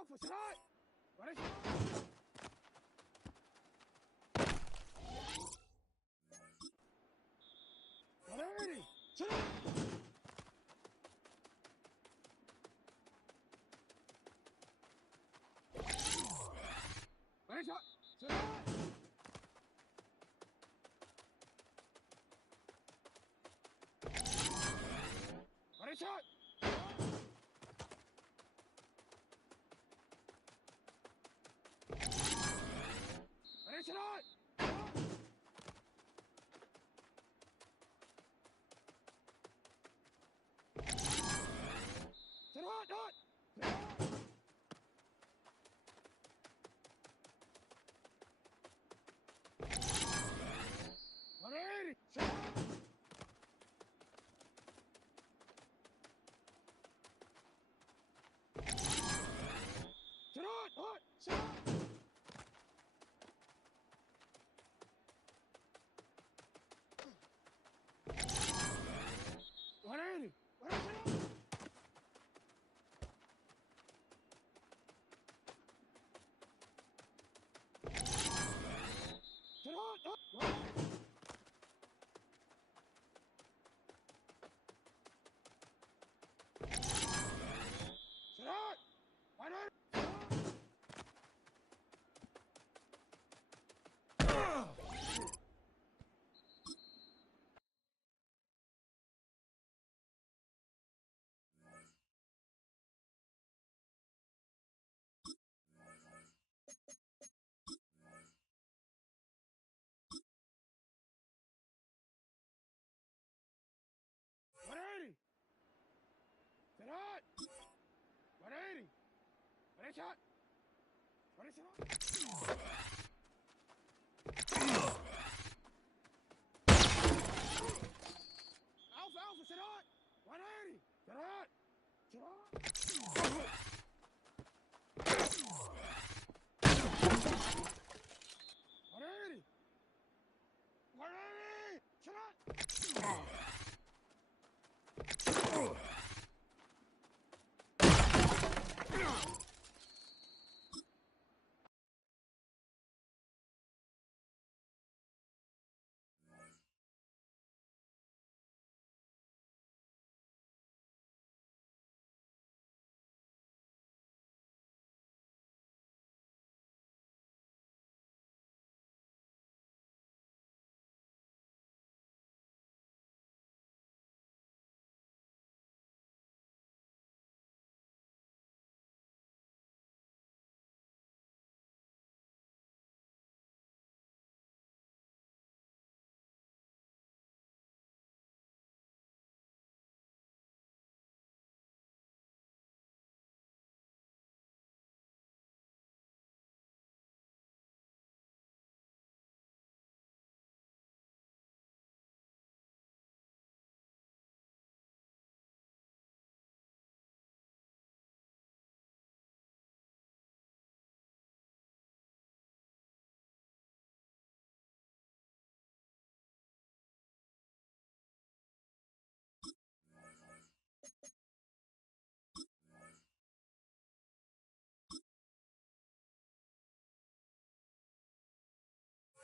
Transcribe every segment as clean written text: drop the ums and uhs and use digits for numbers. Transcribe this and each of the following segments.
Alpha, tonight! What is it? Alrighty! Tonight! What is it? Tonight! What is it? Tonight! Tonight! Alrighty! Tonight! Tonight! Tonight! Alrighty! What is it? Tonight! Tonight! Alrighty! Tonight! 180! What is it? What is it? Alpha, tonight! 180! Tonight! Tonight! 180! 180! Tonight!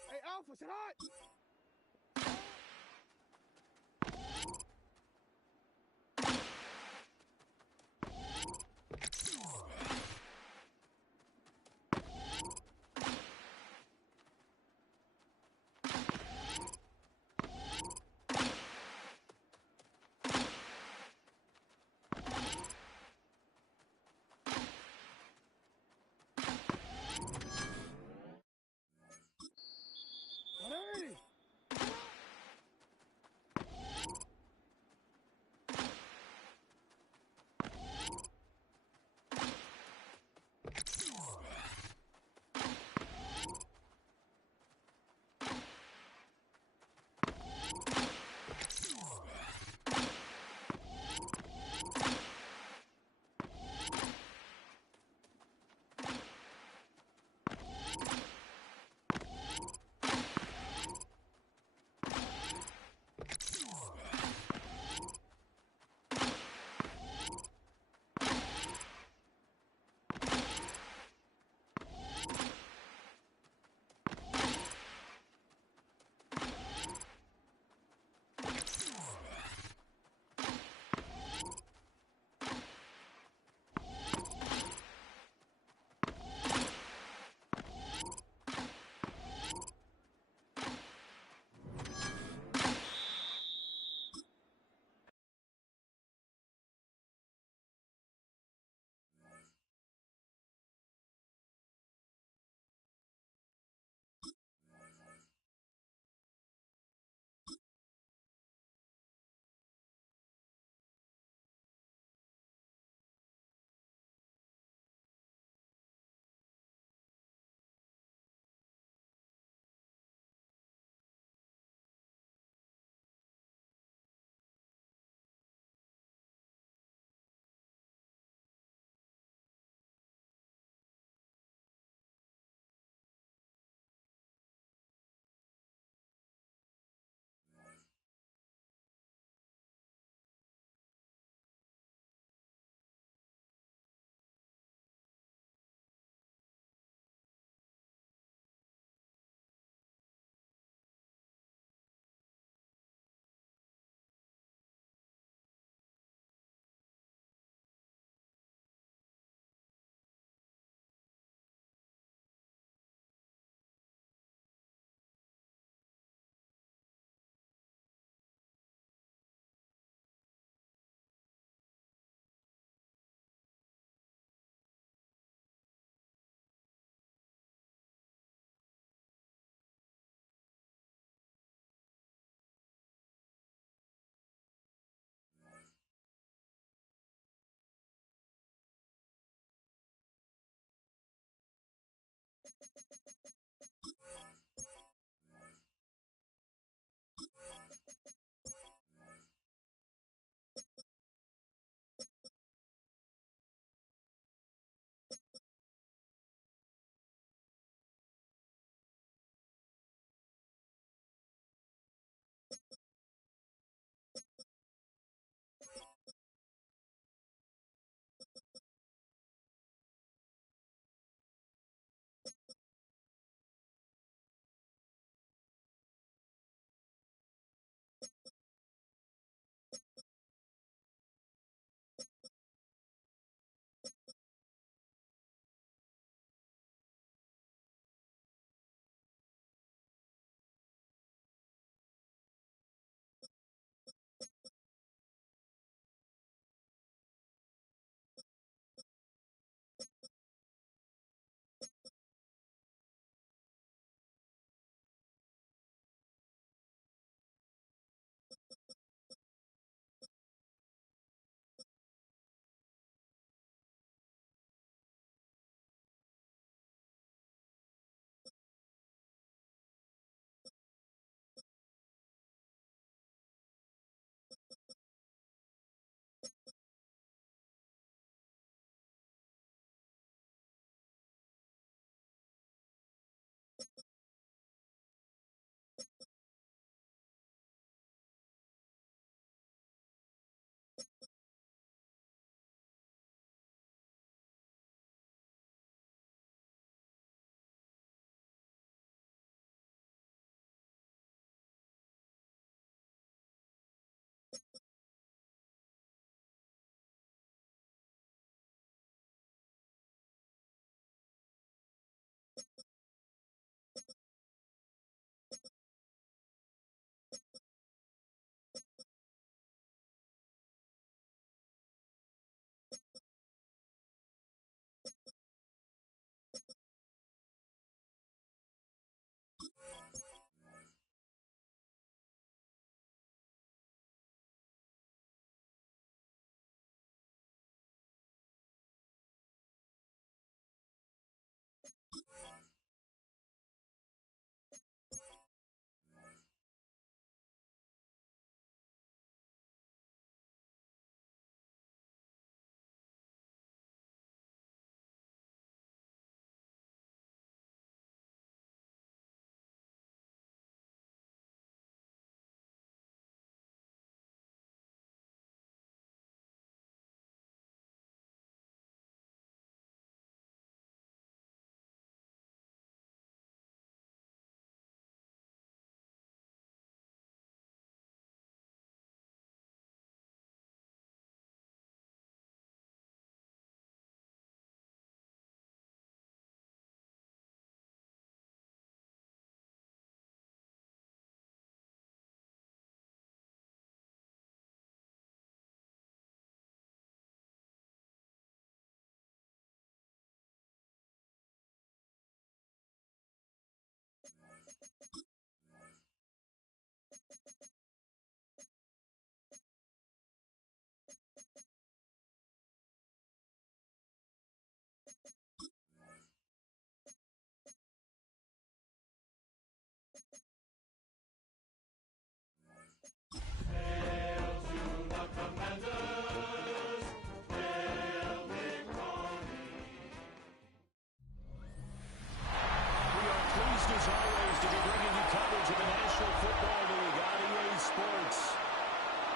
Hey, Alpha, tonight! Alrighty!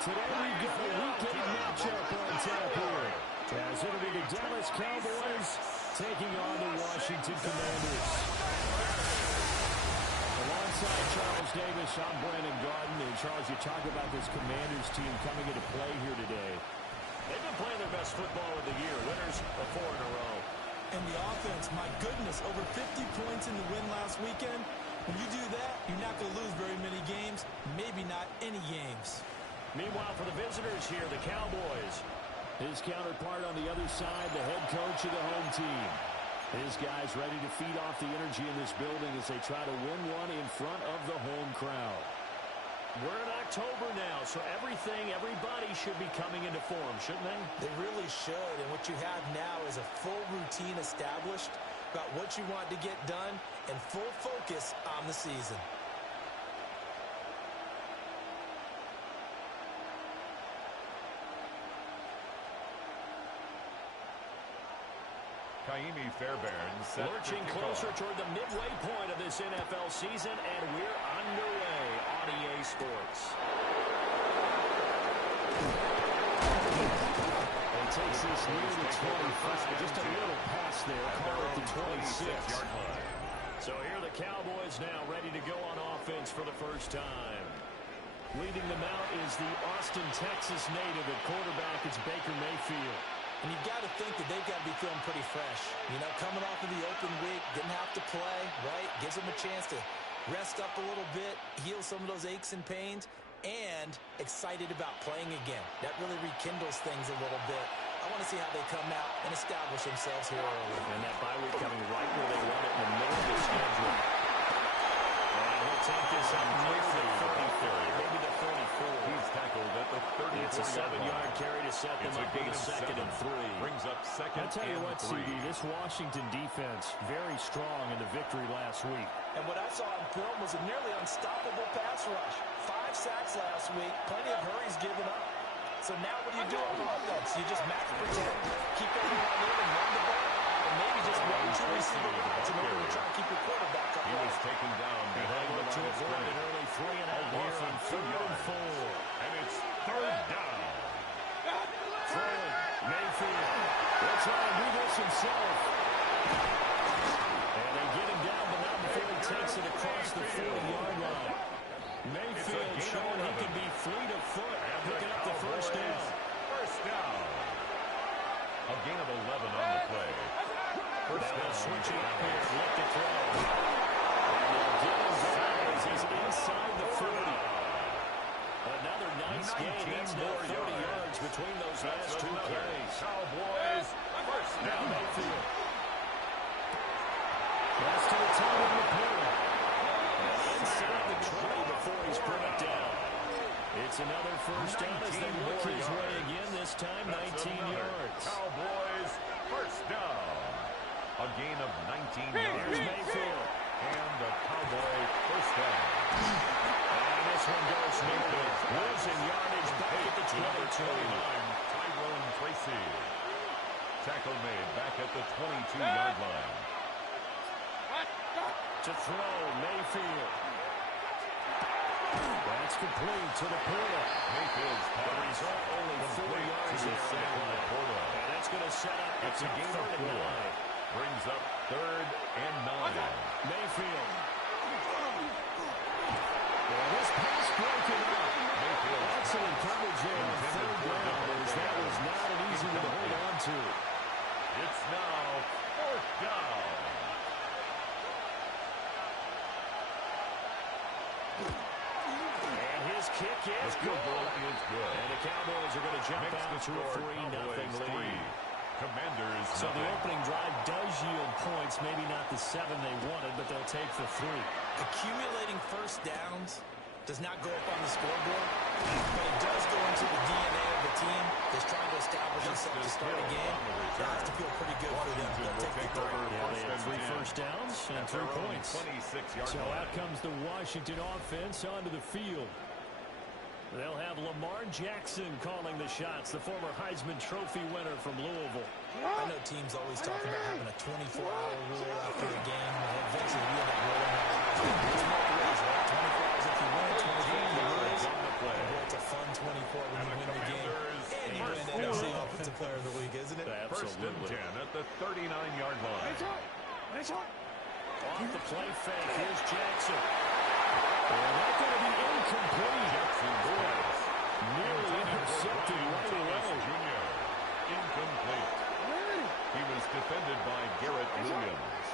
Today we've got a weekend matchup on tap here, as it'll be the Dallas Cowboys taking on the Washington Commanders. Alongside Charles Davis, I'm Brandon Garden. And Charles, you talk about this Commanders team coming into play here today. They've been playing their best football of the year. Winners of 4 in a row. And the offense, my goodness, over 50 points in the win last weekend. When you do that, you're not going to lose very many games, maybe not any games. Meanwhile, for the visitors here, the Cowboys. His counterpart on the other side, the head coach of the home team. His guys ready to feed off the energy in this building as they try to win one in front of the home crowd. We're in October now, so everybody should be coming into form, shouldn't they? They really should, and what you have now is a full routine established about what you want to get done and full focus on the season. Kaimi Fairbairn set lurching closer toward the midway point of this NFL season, and we're underway on EA Sports. He takes this near the 25, just a little pass there, call it the 26. So here the Cowboys now ready to go on offense for the first time. Leading them out is the Austin, Texas native at quarterback. It's Baker Mayfield. And you've got to think that they've got to be feeling pretty fresh. You know, coming off of the open week, didn't have to play, right? Gives them a chance to rest up a little bit, heal some of those aches and pains, and excited about playing again. That really rekindles things a little bit. I want to see how they come out and establish themselves here early. And that bye week coming right where they want it in the middle of the schedule. And he'll take this up near the 33, maybe the 34. He's tackled at the 34. It's a 7-yard carry to set them up with a 2nd and 3. Brings up 2nd and 3. I'll tell you what, CD, this Washington defense, very strong in the victory last week. And what I saw on film was a nearly unstoppable pass rush. 5 sacks last week, plenty of hurries given up. So now what do you do on offense? You just match protect, keep everyone in and run the ball, and maybe just run 2 receiver routes in order to try to keep your quarterback up. He was taken down behind the line of scrimmage. An early 3 and out here on 3rd and 4. And it's 3rd down. Throwing, Mayfield will try and do this himself. And they get him down, but not before he takes it across the 40-yard line. Mayfield showing he can be fleet of foot, picking up the first down. First down. A gain of 11 on the play. First down. Switching up here, look to throw. And they'll get him back as he's inside the 40. Another nice game. That's now 30 yards between those last 2 plays. Cowboys, first down. Mayfield. Pass to the top of the play. Inside the 20 before he's put it down. It's another first down as they look his way again, this time 19 yards. Cowboys, first down. A gain of 19 yards. Here's Mayfield. And the Cowboy first down. And this one goes Mayfield. Losing yardage back at the 22. Tyrone Tracy. Tackle made back at the 22-yard line. To throw, Mayfield. That's complete to the Porter. Mayfield's The pass. result only 4 yards there on the play. And that's going to set up It's a gain of 4. Brings up 3rd and 9. Mayfield. Yeah, this pass broken up. Mayfield. Excellent coverage there on 3rd down, as that was not an easy one to hold on to. It's now 4th down. And his kick is The field goal good. is good. And the Cowboys are going to jump Makes out the to a score 3-0 Cowboys lead. 3. Commanders So the nothing. opening drive does yield points, maybe not the 7 they wanted, but they'll take the 3. Accumulating first downs does not go up on the scoreboard, but it does go into the DNA of the team that's trying to establish itself to start a game. That has to feel pretty good for them. They'll take the 3. Yeah, they had 3 first downs and 3 points. 26-yard So line. out comes the Washington offense onto the field. They'll have Lamar Jackson calling the shots, the former Heisman Trophy winner from Louisville. I know teams always talk about having a 24-hour rule after a game, and eventually we end up rolling our eyes. There's multiple ways, right? 24 hours if you win, 24 if you lose. On the play. It's a fun 24 when First and 10 at the 39-yard line. Ready, shot. Ready, shot. Off the play fake. Here's Jackson. And that's going to be incomplete. Jackson's pass. Nearly intercepted right away. Jr. Incomplete. Ready. He was defended by Garrett Williams.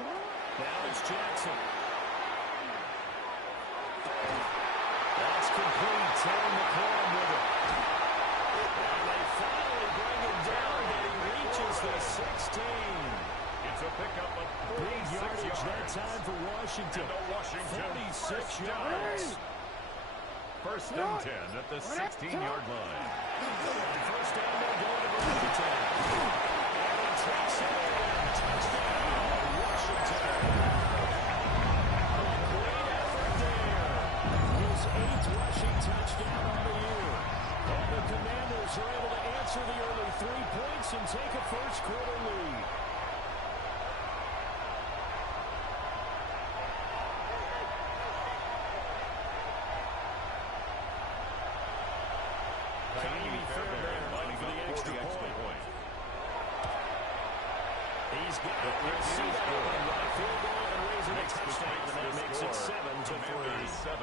Now it's Jackson. That's complete. Terry McLaurin with it. And they finally bring him down, and he reaches the 16. It's a pickup of Big 46 yardage yards. that time for Washington. And a Washington 46 first yards. First and 10 at the 16-yard line. First down, they'll go to Washington. And he takes it in. Touchdown, Washington. A great effort there. His 8th rushing touchdown on the year. And the Commanders are able to answer the early 3 points and take a first-quarter lead. Ka'imi Fairbairn on for the extra point. He's got it. We'll see that open right field goal and raise it a touchdown, and that makes it 7-3. Commanders 7,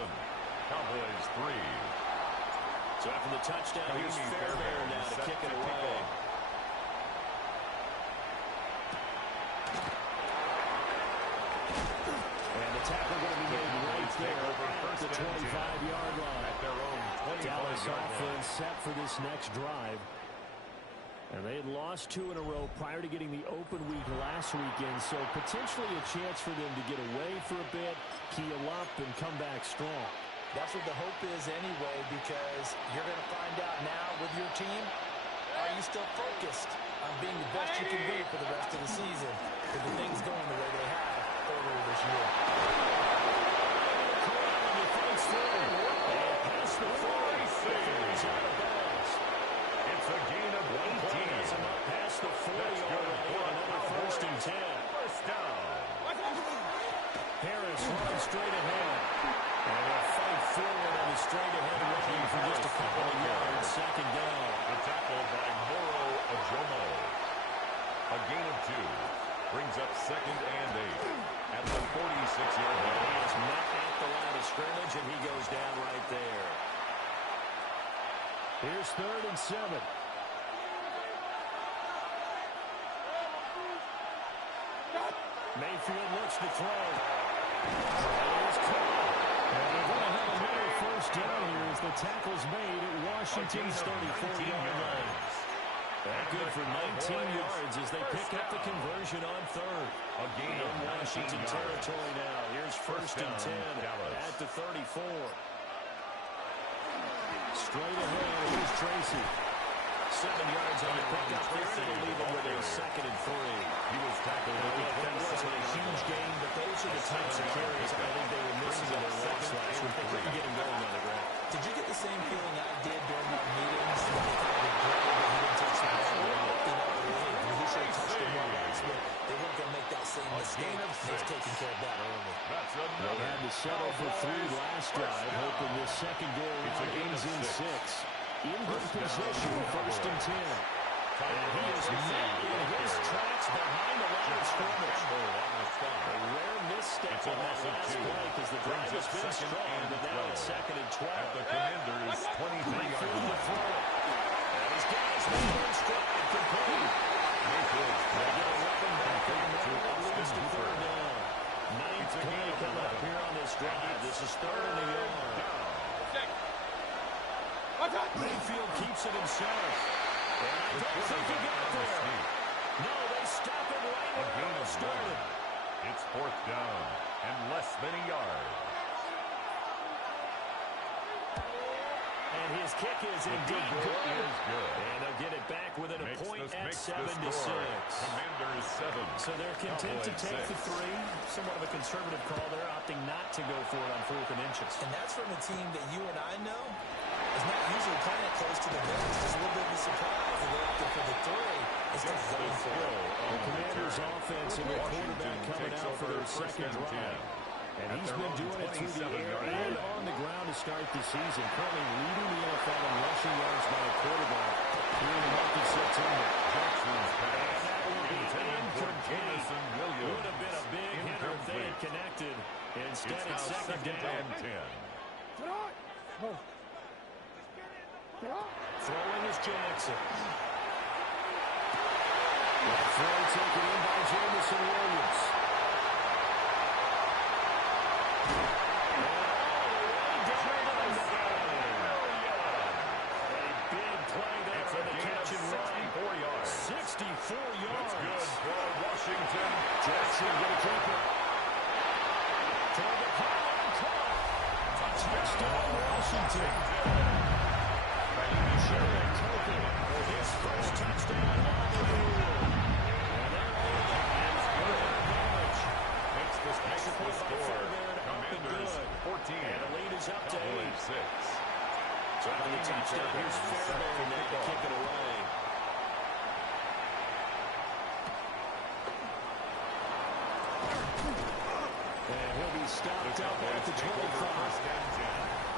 Cowboys 3. So after the touchdown, here's Fairbairn now to kick it away. And the tackle going to be made right there at the 25-yard line. At their own 25-yard Dallas line. offense set for this next drive. And they had lost 2 in a row prior to getting the open week last weekend, so potentially a chance for them to get away for a bit, keel up, and come back strong. That's what the hope is anyway, because you're going to find out now with your team, are you still focused on being the best you can be for the rest of the season with the things going the way they have earlier this year? It's a gain of 18. Past the 40-yard line, another first and 10. First down. Harris runs straight ahead. And they'll fight forward on the straight-ahead running for just a couple of yards. Second down. The tackle by Moro Ojomo. A gain of 2. Brings up second and 8 at the 46-yard He line. is met at the line of scrimmage, and he goes down right there. Here's 3rd and 7. Mayfield looks to throw. Here's Cobb. And they're going to have another first down here as the tackle's made at Washington's 34-yard line. That good for 19 yards as they pick up the conversion on 3rd. A gain of In Washington 19 yards. territory now. Here's first and 10 Dallas. at the 34. Straight ahead, here's Tracy. 7 yards on the pickup there, and it'll leave him with a 2nd and 3. He was tackled at the That wasn't a huge gain, but those are the types of carries I think they were missing in their loss last week. They couldn't get him going on the ground. Did you get the same feeling I did during our meetings? That I kind of regretted that he didn't take some more. He should have touched him more last week. They weren't going to make that same mistake. He's taking care of that early. That's They another. had to settle for 3 last drive, hoping this secondary ends in 6. In good position, first and 10. And he is met in his tracks behind the line of scrimmage. A rare misstep on that last play because the drive has been strong, but now it's 2nd and 12. At the Commanders' 23-yard Mayfield to line. throw it. And his guys make one stride, complete. Mayfield's They get a weapon back in the to middle, Austin leads to Hooper. 3rd down. Ninth It's a gain play of coming up 11. here on this drive. This is 3rd and a yard. Mayfield keeps it himself. And I don't think he got there. No, they stop him right A where gain it of started. 1. It's 4th down and less than a yard. And his kick is indeed good. Is good. And they'll get it back within a point at Makes 7 the to 6. score. Commanders 7. So they're content to Cowboys take the 6. 3. Somewhat of a conservative call. They're opting not to go for it on 4th and inches. And that's from a team that you and I know is not usually playing it close to the vest. It's just a little bit of a surprise that they're opting for the 3 instead of going for it. The Commanders offense and their quarterback coming out for their second drive. And he's been doing it through the air and on the ground to start the season. Currently leading the NFL in rushing yards by a quarterback here in the month of September. Jackson's pass. And that will be incomplete. Jamison Williams. Would have been a big hitter if they had connected. Instead, It's now it's second down. and 10. Sit on. Oh. Sit on. Throwing is Jackson. That throw taken in by Jamison Williams. A big play there for the catch and run. 64 yards. 64 yards. That's good for Washington. Jackson going to keep it. Toward the pylon, caught. Touchdown, Washington. Raheem Sherman taking his first touchdown on the year. And they're able to advantage. Makes the score. Commanders 14. And the lead is up to 8. 6. So after the touchdown, here's Fairbairn there to kick it away. And he'll be stopped up at the 25.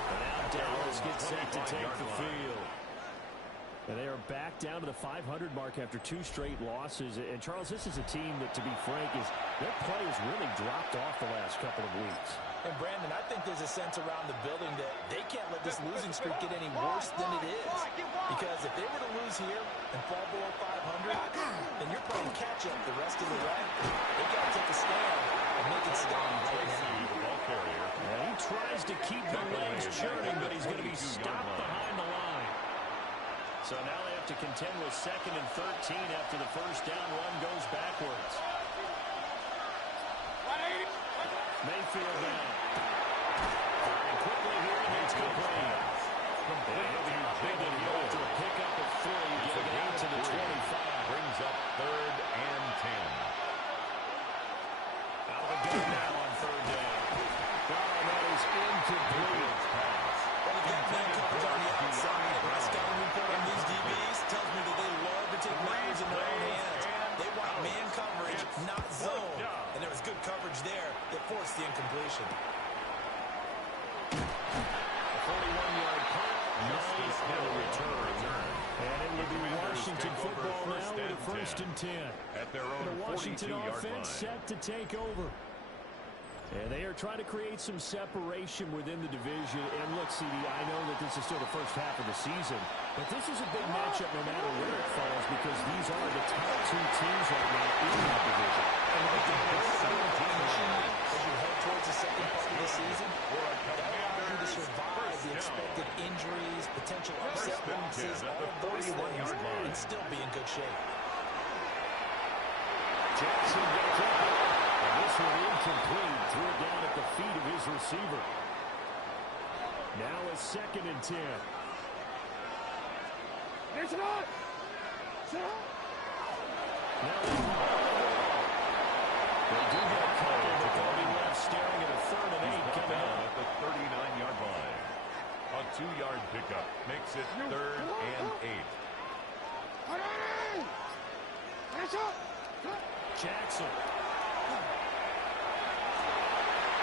And now Dallas gets set to take the field. And they are back down to the 500 mark after 2 straight losses. And, Charles, this is a team that, to be frank, their play has really dropped off the last couple of weeks. And, Brandon, I think there's a sense around the building that they can't let this losing streak get any worse than it is. Because if they were to lose here and fall below 500, then you're playing catch-up the rest of the way. They've got to take a stand and make it stop right now. The ball carrier. And he tries to keep the legs churning, but he's going to be stopped behind the line. So now they have to contend with 2nd and 13 after the first down run goes backwards. Mayfield down. Firing quickly here, and it's complete. And he'll be big and go to a pickup of 3, getting out to the 25. Brings up 3rd and 10. Out of the gun now on 3rd down. And that is incomplete. Well, the man coverage on the outside. My scouting report on these DBs tells me that they love to take matters in their own hands. They want man coverage, not zone. And there was good coverage there that forced the incompletion. A 41-yard punt. Nice little return. And it will be Washington football now with a 1st and 10. At their own The Washington 42-yard offense line. set to take over. And they are trying to create some separation within the division. And look, CD, I know that this is still the first half of the season, but this is a big matchup no matter where it falls because these are the top 2 teams right now in that division. And with the as you head towards the second part of the season, that allows you to survive the expected injuries, potential upset losses, all of those things, and still be in good shape. Jackson gets it. And this one incomplete. Threw it down at the feet of his receiver. Now a 2nd and 10. Hey, sit on. Sit on. Now they do get a couple, but they'll be left staring at a 3rd and 8 coming up. At the 39-yard line. A 2-yard pickup makes it 3rd and 8. Hey, finish up. Jackson.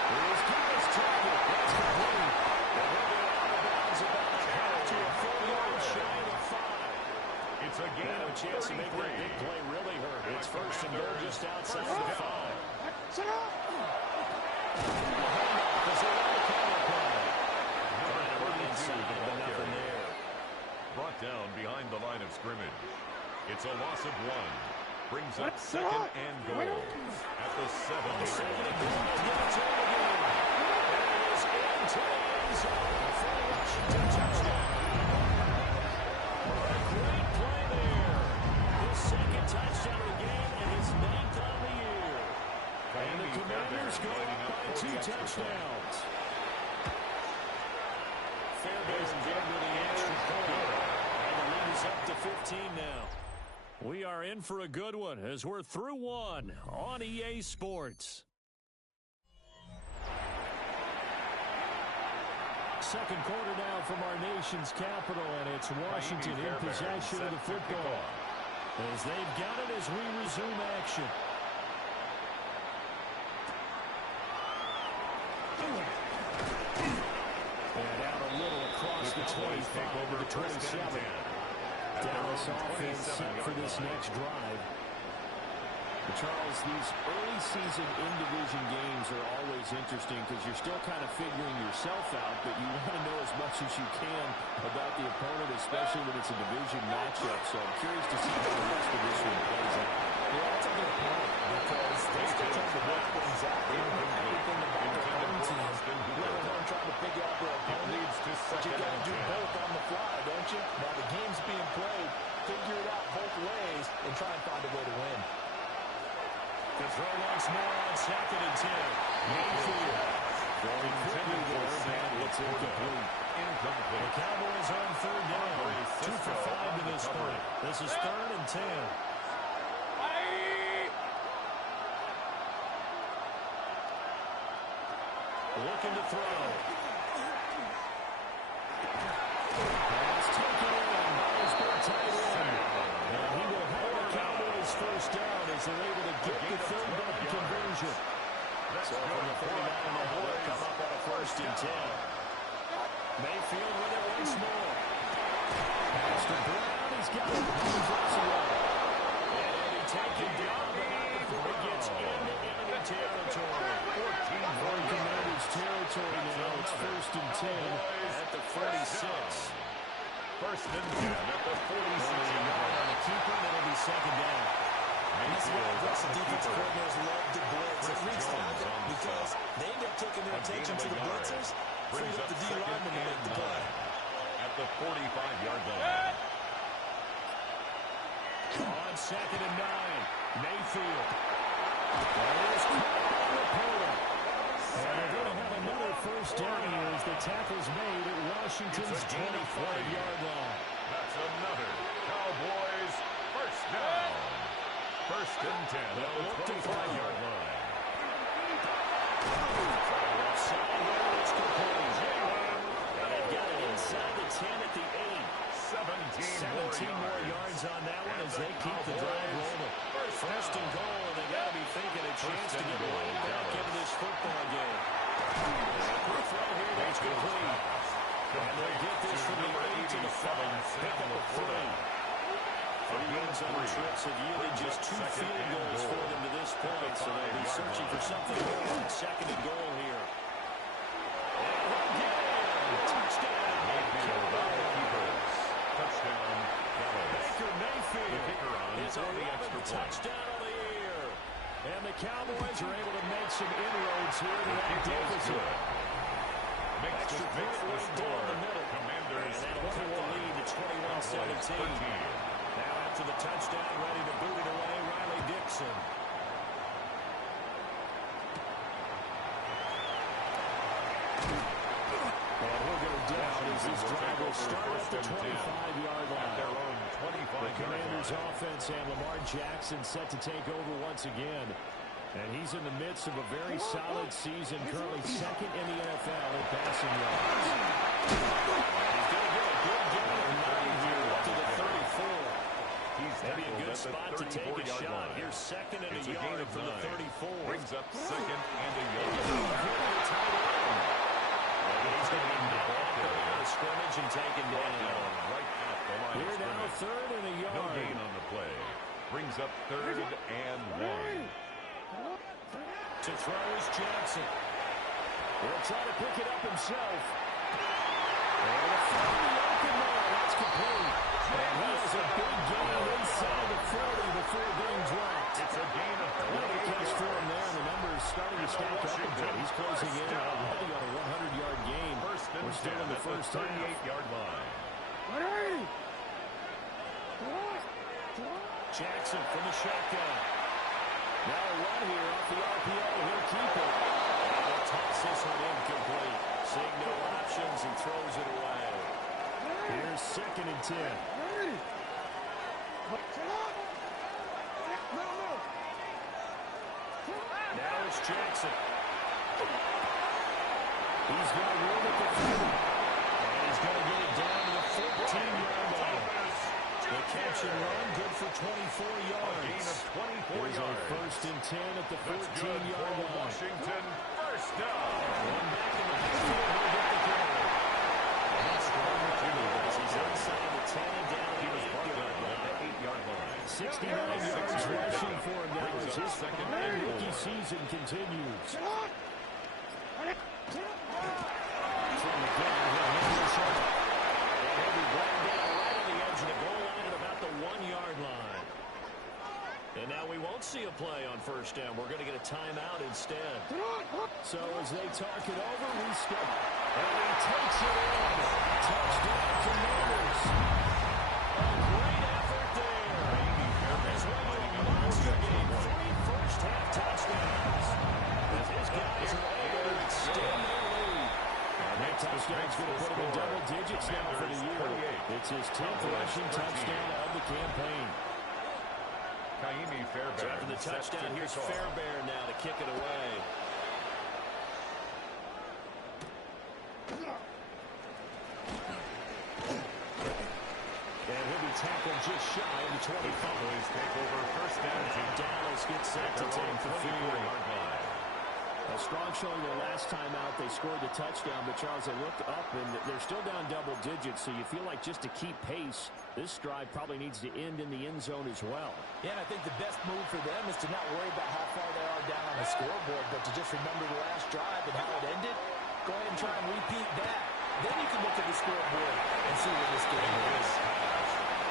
Here's Thomas Taylor. That's complete. And they'll be out of bounds about a half to a 4-yard shy of 5. It's a gain Now a of chance to make that 33. big play really hurt. It's 1st and goal just outside the 5. Sit up. The handoff is around the corner play. Trying to run inside, but nothing there. Brought down behind the line of scrimmage. It's a loss of 1. Brings up 2nd and goal at the 7. 2nd and goal. Give it to him again. There it is into the end zone for a Washington touchdown. What a great play there. His 2nd touchdown of the game and his 9th on the year. And the Commanders go up by 2 touchdowns. Fairbairn good with the extra point. And the lead is up to 15 now. We are in for a good one as we're through 1 on EA Sports. Second quarter now from our nation's capital, and it's Washington in possession of the football. As they've got it as we resume action. the 25 to the 27. Dallas offense set for this next drive. But Charles, these early season in-division games are always interesting because you're still kind of figuring yourself out, but you want to know as much as you can about the opponent, especially when it's a division matchup. So I'm curious to see how the rest of this one plays out. Yeah, that's a good point because they're still trying to work things out. They don't know everything about their own team, let alone trying to figure out their opponent. But you got to do both on the fly, don't you? While the game's being played, figure it out both ways and try and find a way to win. To throw once more on 2nd and 10. Mayfield. Throwing quickly there, and it's incomplete. The Cowboys are on 3rd down. 2 for 5 to this point. This is 3rd and 10. Looking to throw. Pass taken in by his big tight end. And he will have the Cowboys first down as they're able to get the 3rd down conversion. So from the 49 now, they'll come up on a 1st and 10. Mayfield with it once more. Pass to Brown. He's got it. He drops away. And he taken down, but not before he gets into enemy territory. 14 Commanders territory now. It's 1st and 10 at the 46. 1st and 10 at the 46. On the keeper, and it'll be 2nd down. This is why aggressive defense coordinators love to blitz. It wreaks havoc because they end up taking their attention to the blitzers, frees up the D lineman to make the play. At the 45-yard line. On 2nd and 9, Mayfield. There's caught on the opponent. And they're going to have another 1st down here as the tackle's made at Washington's 25-yard line. That's another Cowboys 1st down. 1st and 10 at the 25-yard line. Left side there, it's complete. And they've got it inside the 10 at the 8. 17 more yards on that one as they keep the drive rolling. 1st and goal, and they got to be thinking a chance to get right back into this football game. Quick throw here, that's complete. And they'll get this from the 8 to the 5. Pick up a 3. The red zone trips have yielded just 2 field goals for them to this point, so they'll be searching for something more on 2nd and goal here. And they'll get it! Touchdown! Mayfield by the keepers. Touchdown. Baker Mayfield is on on the extra point. touchdown on the year. And the Cowboys are able to make some inroads here in that deficit. Extra point right down the middle. Commanders. And that'll cut the lead to 21-17. Now after the touchdown, ready to boot it away, Riley Dixon. And he'll go down as this drive will start at the 25-yard line. Their own 25-yard The Commanders offense and Lamar Jackson set to take over once again. And he's in the midst of a very solid season, currently 2nd in the NFL in passing yards. And he's going to get a good gain of 9 here up to the 34. Maybe a good spot to take a shot. Here's 2nd and a yard from the 34. Brings up 2nd and a yard. He's going to be knocked off the line of scrimmage and taken down. Right at the line Here of now, scrimmage. 3rd and a yard. No gain on the play. Brings up 3rd and 1. To throw is Jackson. He'll try to pick it up himself. And a finally open man. That's complete. And he has a big gain inside the 40 before being dropped. It's a gain of What a catch for him there. The numbers starting to stack up a bit. He's closing in already on a 100-yard game. We're still in the first half. 38-yard line. Jackson from the shotgun. Now a run here off the RPO. He'll keep it. And he'll toss this one incomplete. Seeing no options and throws it away. Here's 2nd and 10. Now it's Jackson. He's got room at the 30. And he's going to get it down to the 14-yard line. The catch and run, good for 24 yards. Gain of 24 Here's yards. a 1st and 10 at the 14-yard line. Washington, 1st down. One back in the backfield, he'll get the carry. That's strong 69 yards rushing for him now as his fine rookie season continues. From the ground, he'll hand this off. And he'll be brought down right on the edge of the goal line at about the 1-yard line. And now we won't see a play on first down. We're going to get a timeout instead. So as they talk it over, we start. And he takes it in. Touchdown, Commanders. A great effort there. As well as a monster game. 3 first-half touchdowns. As his guys are able to extend their lead. And that touchdown's going to put him in double digits now for the year. It's his 10th rushing touchdown of the campaign. Ka'imi Fairbairn. So after the touchdown, here's Fairbairn now to kick it away. And he'll be tackled just shy of the 25. Cowboys take over first down. Dallas gets set to take the field. A strong showing their last time out. They scored the touchdown, but Charles, they looked up, and they're still down double digits, so you feel like just to keep pace, this drive probably needs to end in the end zone as well. Yeah, and I think the best move for them is to not worry about how far they are down on the scoreboard, but to just remember the last drive and how it ended. Go ahead and try and repeat that. Then you can look at the scoreboard and see where this game is.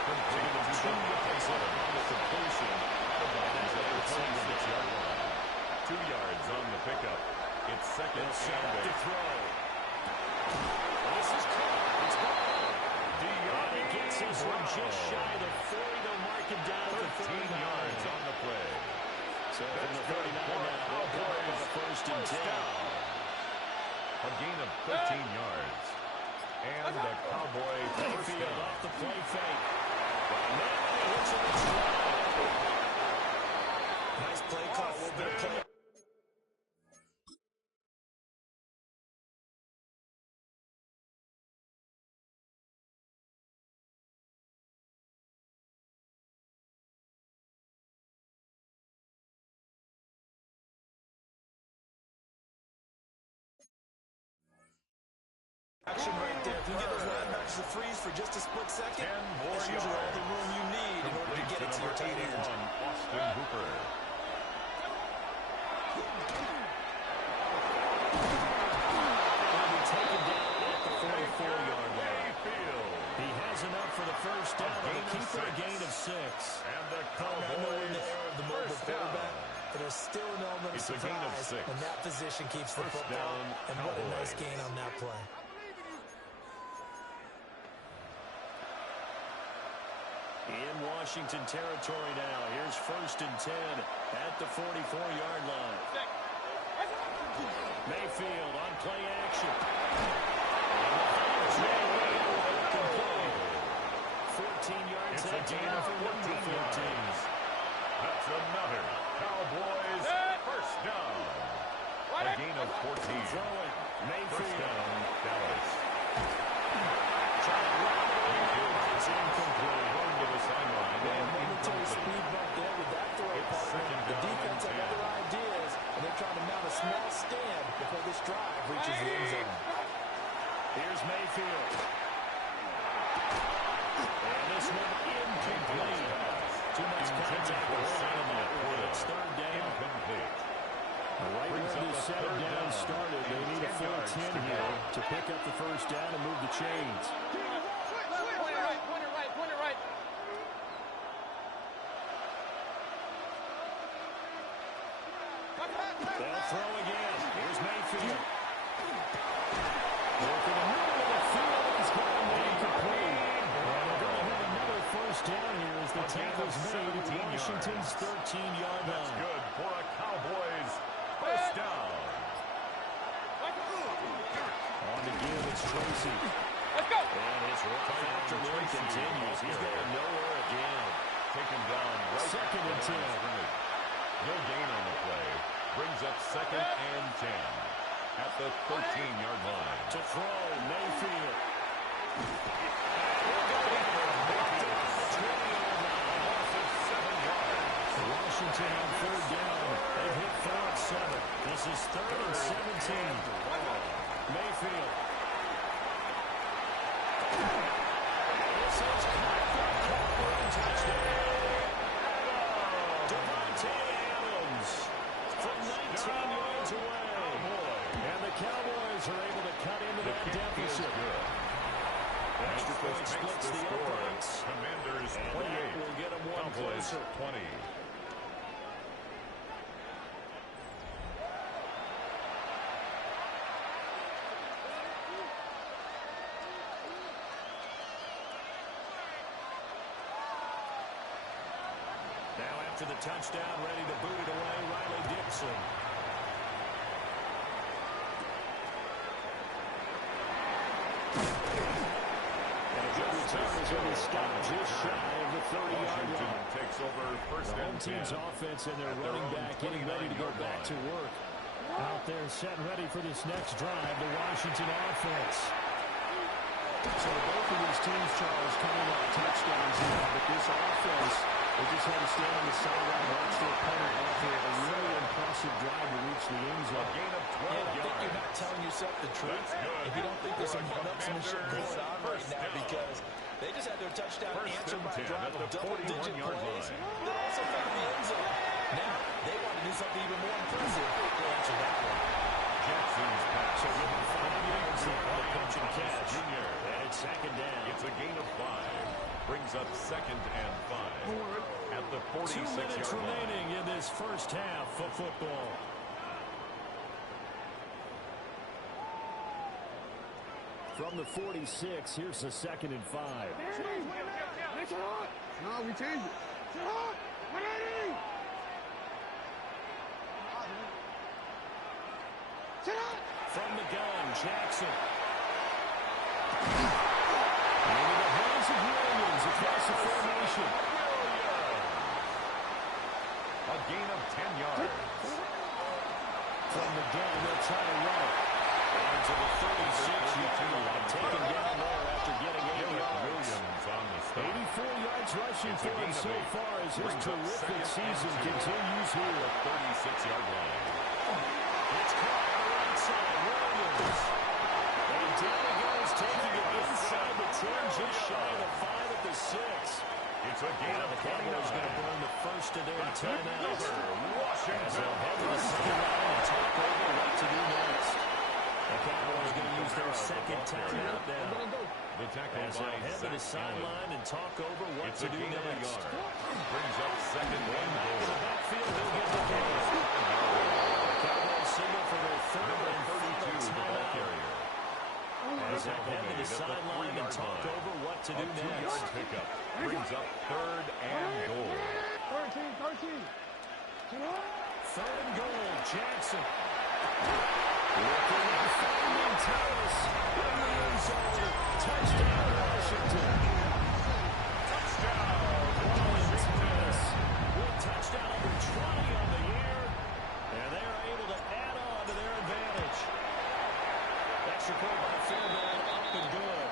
Completed 2 yards on the completion. At the 26-yard line. 2 yards on the pickup. It's second and to 8. throw. This is caught. It's gone. And he gets this one just shy of the 40. They'll mark him down to 13 yards on the play. So from the 39 now, they'll pick up on the first and 10. A gain of 13 yards. And the Cowboy first Mayfield down. off the play fake. Now he hits it in stride. Nice play call. A little bit of play. Action right there. If you get those linebackers to freeze for just a split second, 10 more that's usually all yards. the room you need in order to get it to your tight end. Austin Hooper. He'll be taken down at the 44-yard line. Mayfield. He has enough for the first down. gain He'll of keep it a 6. gain of 6. And the I know in Cowboys the era of the mobile first down. quarterback, but there's still an element of It's a gain of surprise 6. when that position keeps the First football. down, And what a nice Cowboys. gain on that play. In Washington territory now. Here's first and 10 at the 44-yard line. Mayfield on play action. 14 yards. It's a that gain time of for 14 Winfield. yards. That's another Cowboys first down. A gain of 14. Throwing. First Mayfield. down, Dallas. Trying to run it. It's incomplete. Going to the sideline. Man, and momentary incomplete. speed bump there with that throw, It's partner. second The down defense and had 10. other ideas, and they're trying to mount a small stand before this drive reaches the end zone. Here's Mayfield. And this one incomplete. Too much contact with Solomon. It's third down. Incomplete. Right Brings where up this a second third down down. started, they need a 10 full yards 10 to here go. to pick up the first down and move the chains. Pointer right. They'll throw again. Here's Mayfield. Working the middle of the field. He's got him incomplete. And they're going to have another first down here as the tackle's made at 17 Washington's 13-yard That's line. good for a Cowboys first down. On to give, it's Tracy. Let's go. And his rough afternoon continues. He's going nowhere again. Taken down right Second and at the 10. line of scrimmage. No gain on the play. Brings up second and 10 at the 13-yard line. To throw, Mayfield. Washington on third down. They've hit 4 and 7. This is third and 17. Mayfield. This is caught for a touchdown. Extra point splits the uprights. Commanders And 28. that will get them one Cowboys closer. 20. Now after the touchdown, ready to boot it away, Riley Dixon. And a good return is going to stop just shy of the 30-yard line. Takes over first The home and team's 10. offense and their At their running own back getting ready to go back to 29-yard work. Out there set and ready for this next drive, the Washington offense. So both of these teams, Charles, coming off touchdowns now, but this offense, they just had to stand on the sideline, watch their opponent offer a really impressive drive to reach the end A zone. gain of 12 And I think yards. you're not telling yourself the truth That's good. if you don't think there's some For the one-upsmanship Commanders, going on right first now, down. because they just had their touchdown First answered and by a 10 drive at the of double-digit 41-yard plays line. that also found the end zone. Now, they want to do something even more impressive to answer that one. Jackson's pass. So give him 5 yards there on the catch and catch. Jr. And it's second down. It's a gain of 5. Brings up second and 5 at the 2 minutes 46-yard line. remaining in this first half of football. From the 46, here's the second and 5. No, we changed it. Sit up. 180. Sit up. From the gun, Jackson. Into the hands of Williams across the formation. A gain of 10 yards. From the gun, they'll try to run it. And to the 36-yard line, taken down there after getting 8 yards. Williams on the stop. 84 yards rushing It's a for him gain of so 8. far as his Brings up terrific second season and 2. continues here. 36-yard line. It's caught on the right side, Williams. And down he goes, taking it inside the 10, just shy of the 5 at the 6. It's a gain of The Cowboys going to 29. burn the first of their timeouts. As Washington. they'll head to the sideline and talk over what to do next. The Cowboys going to use their second timeout now. The tackle As by they'll head to the Zach Allen. sideline and talk over what It's to a do gain of a next. yard. Brings up second and Back to the goal. backfield, they'll get the ball. The Cowboys signal for their third Number and 32, final the ball timeout. carrier. As they'll head to the At the sideline and 3-yard talk line. over what to A do 2-yard next. pickup. Brings up third and goal. 13. Sit up. Third and goal, Jackson. Looking at finding Thomas in the end zone. Touchdown, Washington. Touchdown, Rollins Washington. Thomas with touchdown number 20 on the year. And they are able to add on to their advantage. Extra point by Fairbairn, up and good.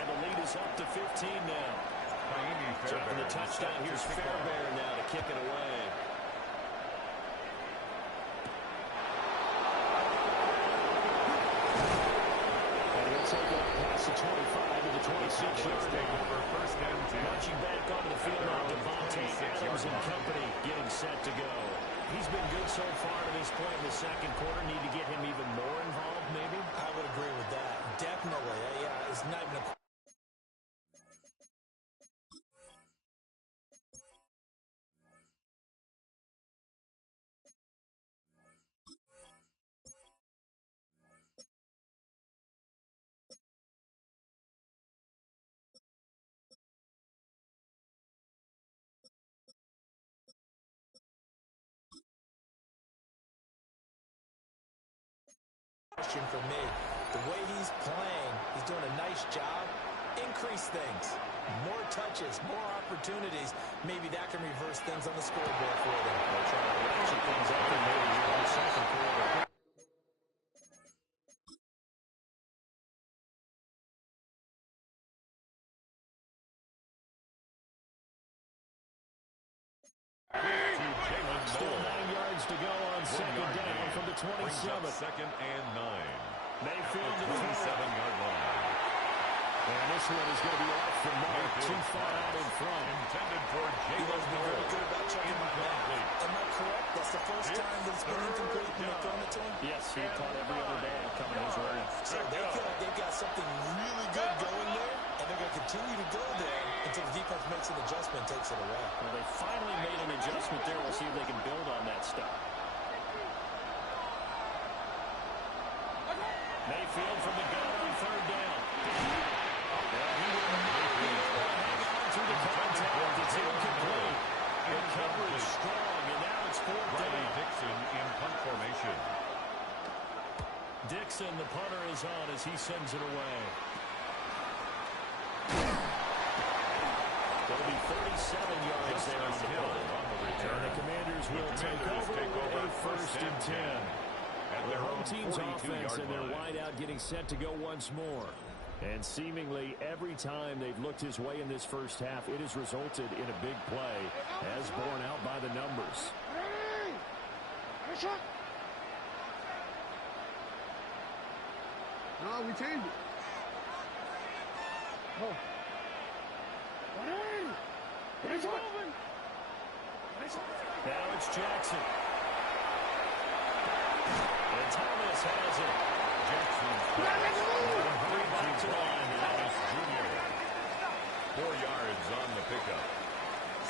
And the lead is up to 15 now. Naimi So for the Fairbairn touchdown, set to here's kick off. Fairbairn now to kick it away. And he'll take it past the 25 to the 26-yard Take line. over first and 10. Marching back onto the field now, Devontae Adams and company getting set to go. He's been good so far to this point in the second quarter. Need to get him even more involved, maybe? I would agree with that. Definitely. Yeah, it's not even a question for me. The way he's playing, he's doing a nice job. Increase things. More touches, more opportunities. Maybe that can reverse things on the scoreboard for them. They're trying to ratchet things up and maybe here in the second quarter. Still 9 yards to go on second down from the 27. Second and 9. Mayfield to throw. 27-yard line. And this one is going to be off the mark, too far out in front. Intended for He Jalen must be very good about checking my back. Incomplete. Am I correct? That's the first time that it's been incomplete when they've thrown it to him? Yes, he caught every other day coming his way. So they feel like they've got something really good going there. continue to go there until the defense makes an adjustment and takes it away. Well, they finally made an adjustment there. We'll see if they can build on that stuff. Mayfield from the gun on third down. He will not be able to hang on to the contact. It's incomplete. The coverage strong, and now it's fourth down. Dixon in punt formation. Dixon, the punter, is on as he sends it away. There'll be 37 yards there on the punt. And the Commanders will take over a first and 10. The home team's offense and their wideout getting set to go once more. And seemingly every time they've looked his way in this first half, it has resulted in a big play, as borne out by the numbers. No, we changed it. Oh. It's moving. Now it's Jackson. And Thomas has it. Jackson's Back to the line now. Jr. 4 yards on the pickup.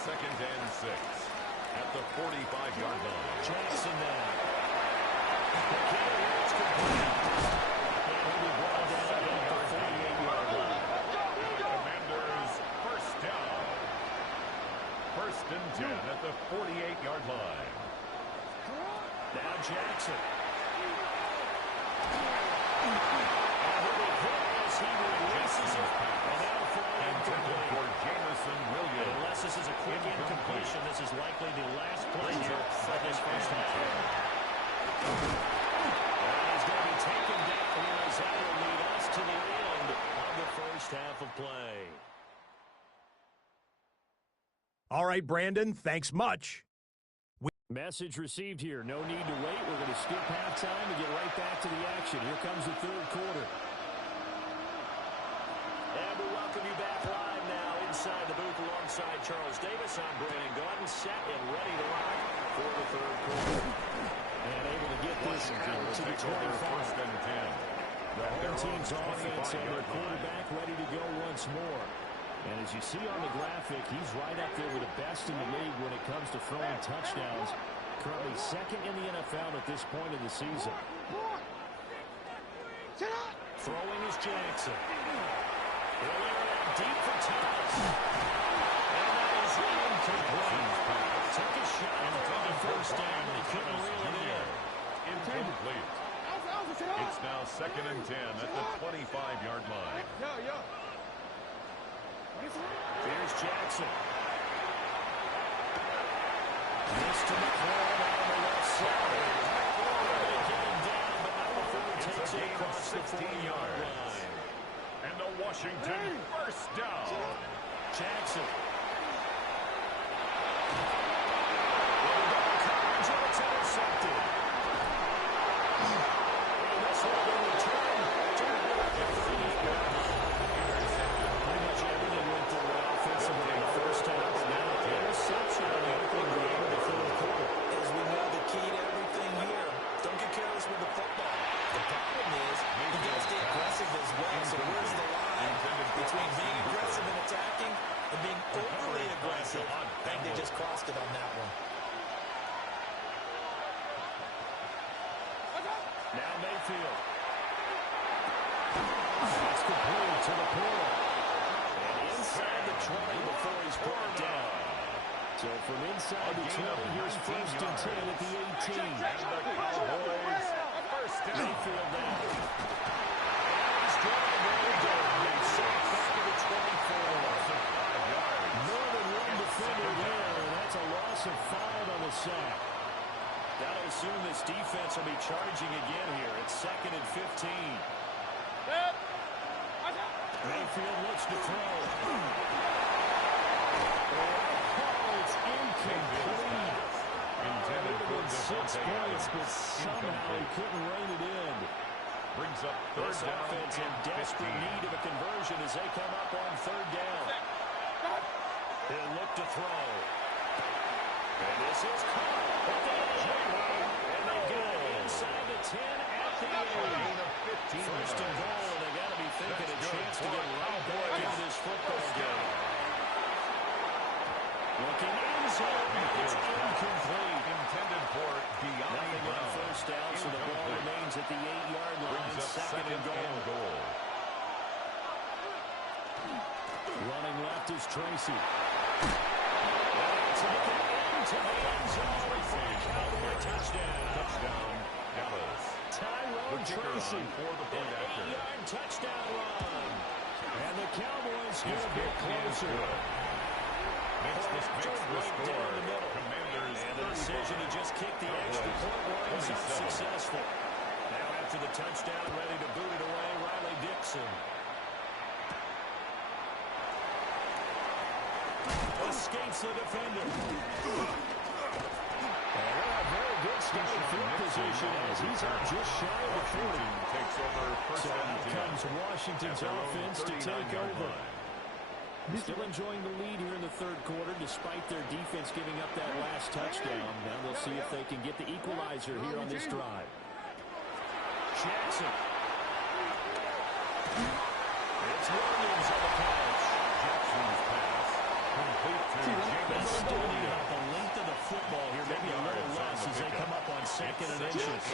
Second and 6 at the 45-yard line. Jackson now. The carry is complete. And he will brought down at the 48-yard line. Commanders first down. First and 10 at the 48-yard line. Now Jackson. And he will hit as he releases it. And now throwing Intended for Jameson Williams. unless this is a quick incompletion, this is likely the last play here of this first half. He's going to be taken down here as that will lead us to the end of the first half of play. All right, Brandon, thanks much. Message received here. No need to wait. We're going to skip halftime and get right back to the action. Here comes the third quarter. And we welcome you back live now inside the booth alongside Charles Davis. I'm Brandon Gaudin, set and ready to rock for the third quarter. And able to get this out to the 25. First and 10. The home team's offense and their quarterback ready to go once more. And as you see on the graphic, he's right up there with the best in the league when it comes to throwing touchdowns. Currently second in the NFL at this point in the season. Throwing is Jackson. He'll air it out deep for Thomas. And that is incomplete. Took a shot on the first down, and he couldn't reel it in. Incomplete. It's now second and 10 at the 25-yard line. Here's Jackson. Missed to McLaurin on the left side. They get him down, but McLaurin takes it across the 40-yard line. And the Washington first down. Jackson. Coverage, and it's intercepted. And this one will return to the 38-yard line. Pretty much everything went their way offensively in the first half. Now the interception on the opening game of the third quarter. As we know, the key to everything here, don't get careless with the football. The problem is you got to stay aggressive as well. So where's the line between being aggressive and attacking and being overly aggressive? I think they just crossed it on that one. Now Mayfield. That's complete to the portal. And inside the 20 before he's brought down. So from inside the 20, here's first and 10 at the 18. And the Cowboys first down. Mayfield now. And he's driving right down. He's sacked back to the 24. More than one defender there, and that's a loss of 5 on the sack. That'll assume this defense will be charging again here. It's second and 15. Mayfield looks to throw. Oh, it's incomplete. Intended for 6 points, but somehow he couldn't rein it in. Brings up third This down offense in and desperate 15. need of a conversion as they come up on third down. They'll look to throw. And this is caught at the edge. And they get it inside the 10 at the 8. First and goal, and they got to be thinking a chance to get right back into this football in. It's incomplete. Intended for beyond Nothing on bounds. first down, so the ball remains at the 8-yard line. Brings up Second and goal. Running left is Tracy. Taken into the end zone for a Cowboy touchdown. Touchdown, Dallas. Tyrone Tracy, for the point an after. 8-yard touchdown run. And the Cowboys get a bit closer. Makes the Right score. down the middle. Commanders And the decision to just kick the extra point was 27. unsuccessful. Now after the touchdown, ready to boot it away, Riley Dixon. Escapes the defender. And a very good starting field position as he's out just shy of the 40. Takes over first So and out 10. comes Washington's At their own offense to take 39-yard over. line. Still enjoying the lead here in the third quarter despite their defense giving up that last touchdown. Now they'll see if they can get the equalizer here on this drive. Jackson. It's Williams on the catch. Jackson's pass. Complete to They James. still need about the length of the football here, maybe a little less as they come up on second and inches.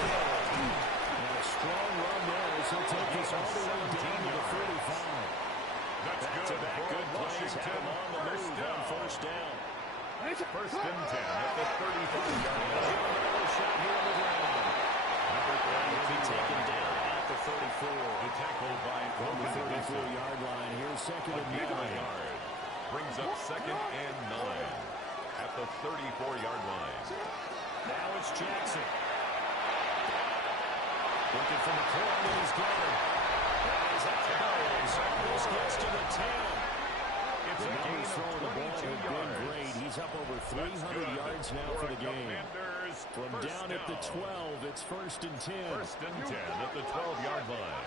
And a strong run there as he'll take this all the way down to the 45. Back-to-back good plays have him on the move on first down. First and 10 at the 35-yard line. Another shot here on the ground. Number He'll be 32 taken on down there. at the 34. The tackle by From the Roman Dixon. 34-yard line, here's second A and gain of a 9. yard. Brings up second and 9 at the 34-yard line. Now it's Jackson. Looking for McCoy, and he's got him. As that carries, this gets to the 10. It's a gain of Throwing the ball 22 has been yards. great. He's up over 300 yards now for the game. From down at the 12, it's first and 10. First and 10 at the 12-yard line.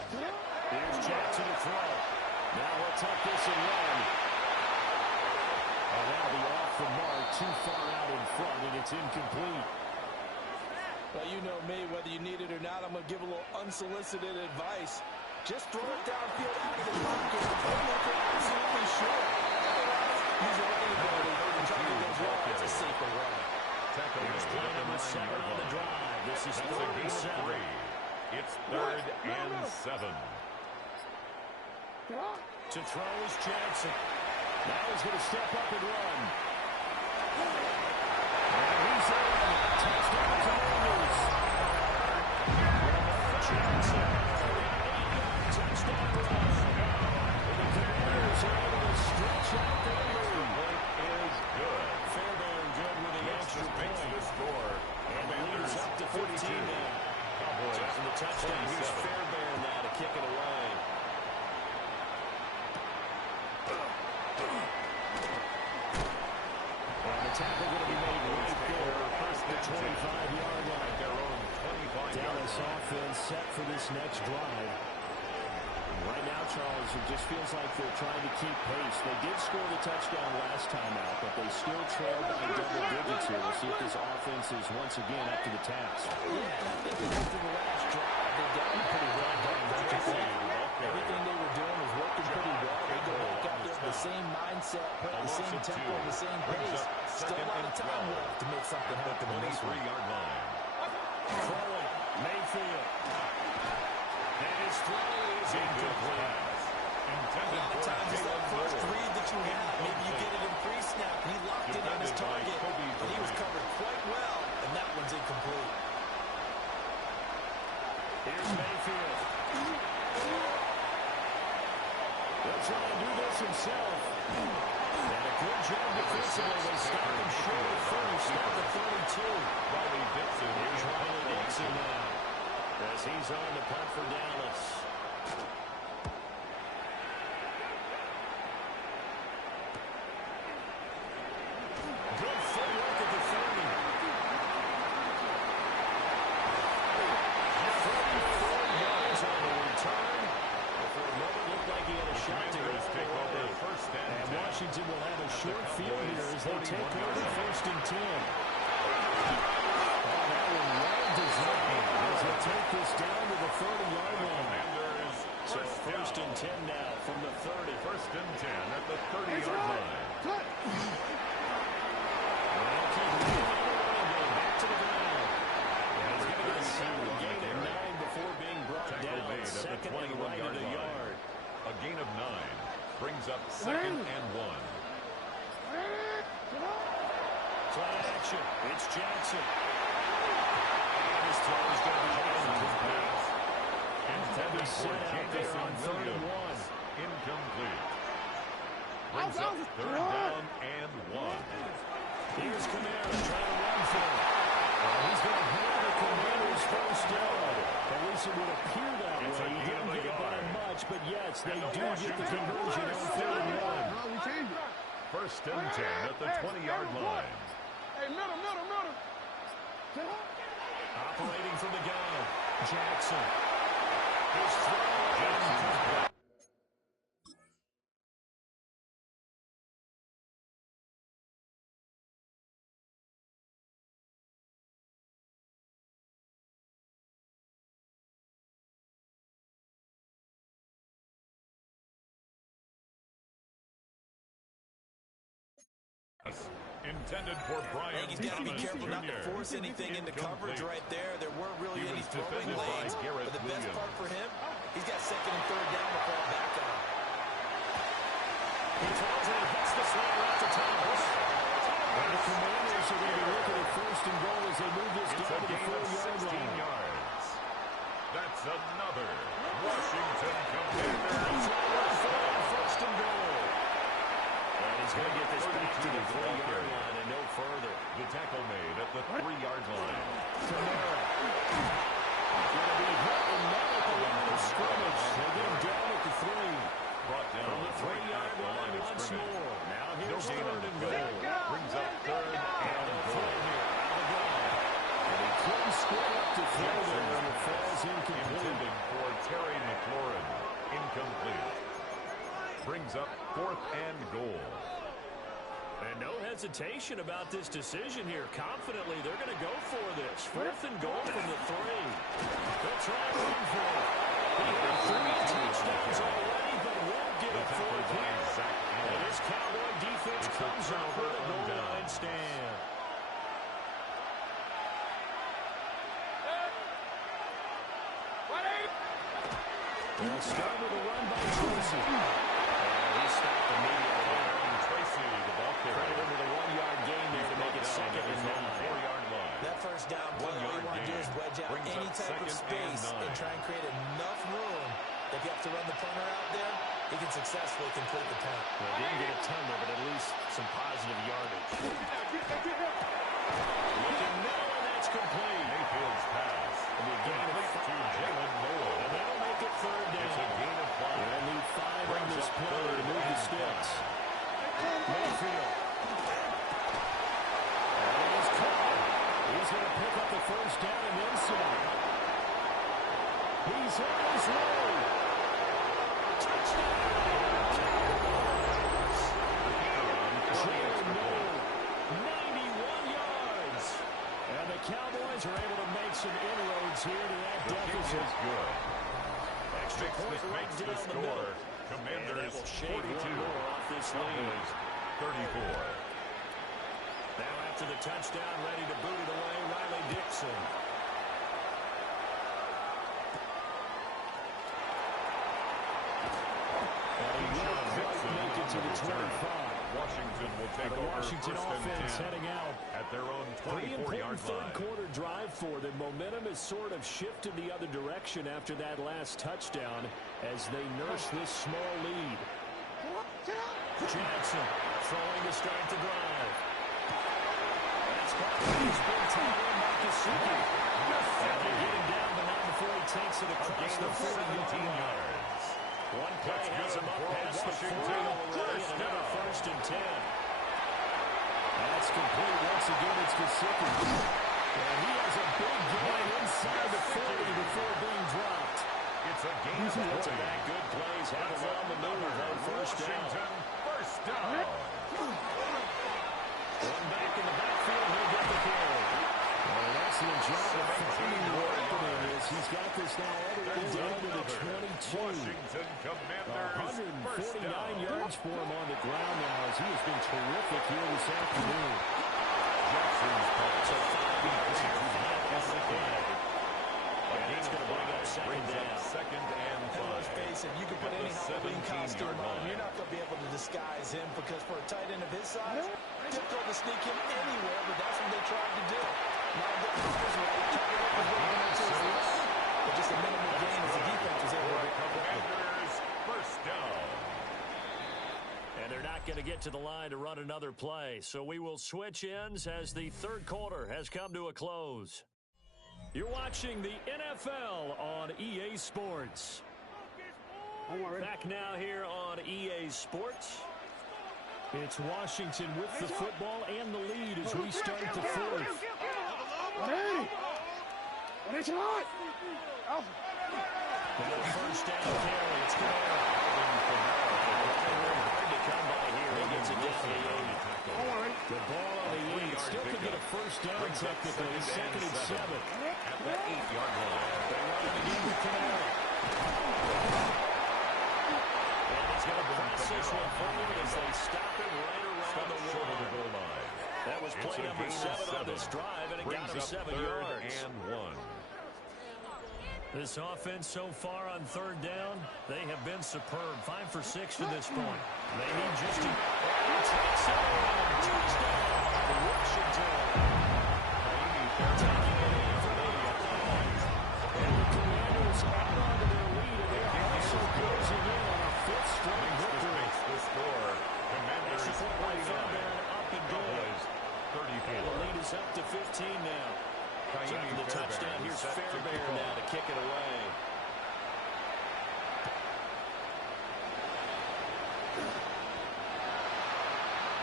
Here's Jackson to throw. Now he'll tuck this and run. And that'll be off the mark, too far out in front, and it's incomplete. Well, you know me, whether you need it or not, I'm going to give a little unsolicited advice. Just throw it downfield out of the pocket. Only if you're absolutely sure. Otherwise, use your running ability and try to get those yards. It's a safer run. Tackle Here's made play at the number 7 on 9-yard the line. drive. This is That's a third gain and of 7. 3. It's third and 7. To throw is Jackson. Now he's going to step up and run. And he's in. Touchdown Commanders. Jackson. An 8-yard touchdown run. And the Commanders are able to stretch out their lead. Is good. Fairbairn good with the extra Makes the point. score. And the lead is up to 15 now. Cowboys. And the touchdown. Here's 27. Fairbairn now to kick it away. And the tackle going to be made right there at the 25-yard line. Their own 25-yard Dallas line. offense set for this next drive. Right now, Charles, it just feels like they're trying to keep pace. They did score the touchdown last time out, but they still trail by double digits here. We'll see if this offense is once again up to the task. Yeah, I think after the last drive, they got them pretty well done, don't you think? Everything they were doing was working pretty well. They go back out there with the same mindset, put the same tempo, and the same pace. Still a lot of time left to make something happen in this one. 23-yard line. Throwing, Mayfield. And his throw is incomplete. A lot of times it's that first read that you have. Maybe you get it in pre-snap. He locked in on his target, but he was covered quite well, and that one's incomplete. Here's Mayfield. They'll try and do this himself. And a good job defensively. They stop him short at first at the 32. Riley Dixon. Here's Riley Dixon now as he's on the punt for Dallas. Good footwork at the 30. 34 yards on the return. For a moment, looked like he had a shot to go Commanders take for over it. first and And 10. Washington will have a short field here as they take 41 over yards. first and 10. Oh, that one well designed as they take this down to the 30-yard line. Commanders So first and 10 now from the 30. First and 10 at the 30-yard line. Cut. Back to the ground. He's going to get a gain of 9 before being brought down. Made at the 21-yard line. A gain of 9 brings up second and 1. Play action. It's Jackson. And his throw is going to be incomplete. Intended for Jameson on 3rd and 1. Incomplete. Brings up 3rd down and 1. Here's Kamara trying to run for it. He's going to have the Commanders first down. At least it would appear that way. He didn't get it by much, but yes, they do get the conversion on 3rd and 1. We changed it. First and 10 at the 20-yard line. Hey, middle. Operating from the gun, Jackson. His throw incomplete. Intended for Brian. I think he's got to be careful not to force anything into coverage right there. There weren't really any throwing lanes. But the best part for him, he's got 2nd and 3rd down to fall back on. He throws and he hits the slant right to Thomas. And the Commanders are going to be looking at 1st and goal as they move this down to the 4-yard line. Yards. That's another Washington Commanders. 1st and goal. And he's going to get this back to the 3-yard line and no further. The tackle made at the 3-yard line. Kamara. Going to be hit and not at the line of scrimmage. They get him down at the 3. Brought down From the 3-yard line once more. Now here's 3rd and goal. Brings up 3rd and goal. And he couldn't square up to throw there, and it falls incomplete. Intended for Terry McLaurin. Incomplete. Brings up 4th and goal. And no hesitation about this decision here. Confidently, they're going to go for this. 4th and goal from the 3. They'll try and run for it. He had 3 touchdowns already, but won't get it for it here. And this Cowboy defense comes up with a goal line stand. They'll start with a run by Tracy. And he stopped immediately. Tracy, the ball carrier. Right into the 1-yard gain there to make it 2nd and 9. 4-yard line. That first down play, all you want to do is wedge out any type of space and try and create enough room. If you have to run the punter out there, he can successfully complete the punt. Well, didn't get a ton there, but at least some positive yardage. Looking now, and that's complete. Mayfield's pass. And a gain of 5. To Jalen Noel. And that'll make it 3rd down. It's a gain of 5. They'll need 5 on this play to move the sticks. Mayfield. And he's caught. He's going to pick up the 1st down and then some. He's on his way. Touchdown. Jalen Noel, 91 yards. And the Cowboys are able to make some inroads here to that deficit. Is good. Extra point right Makes the down the score. middle. Commanders And shade 42. one more off this lead. Cowboys 34. Now after the touchdown, ready to boot it away, Riley Dixon. And he will quite make it to the 25. Washington will take The over Washington 1st and offense 10 heading out. at their own Pretty important 24-yard third line. quarter drive for them. Momentum has sort of shifted the other direction after that last touchdown as they nurse this small lead. Jackson throwing to start the drive. That's caught. He's been tied in Marcus Suki. And they get him down, but not before he takes it across the 40 yards. One play has him up past the 40 already, and another 1st and 10. That's complete. Once again, it's Gesicki. And he has a big gain inside the 40 before being dropped. It's a game of That's a back. Good plays. Have him on the move on 1st down. First down. One back in the backfield. He'll get the carry. Well, an excellent job of finding the opening as he's got this now all the way down to the Washington Commanders. 149 yards for him on the ground now as he has been terrific here this afternoon. Jackson's pass. So 5 yards here. It's going to bring up second down. And let's face it, you can put any Halloween costume on him. You're not going to be able to disguise him because for a tight end of his size, difficult to sneak him anywhere, but that's what they tried to do. Now the numbers right, trying to look as well to his left, but just a minimal gain as the defense was able to recover. Commanders first down. And they're not going to get to the line to run another play, so we will switch ends as the third quarter has come to a close. You're watching the NFL on EA Sports. Back now here on EA Sports. It's Washington with the football and the lead as we start the fourth. First down carry. It's Kamara. Hard to come by here. He gets it down to the 80. The ball on the 8. Still could get a first down technically. Second and 7. At the 8-yard line. They run it again with Kamara. And he's going to press this one forward as they stop it right around the Short of the goal line. That was play number 7 on this drive, and it got him 7 yards. And 1. This offense so far on third down, they have been superb. 5 for 6 to this point. They need just to... Touchdown! Washington. Taking it in for the and the Commanders add on to their lead, and they're also closing in on a fifth straight victory. Makes the score. Commanders 49. Up and going. 34. And the lead is up to 15 now. So after the touchdown, here's Fairbairn now to kick it away.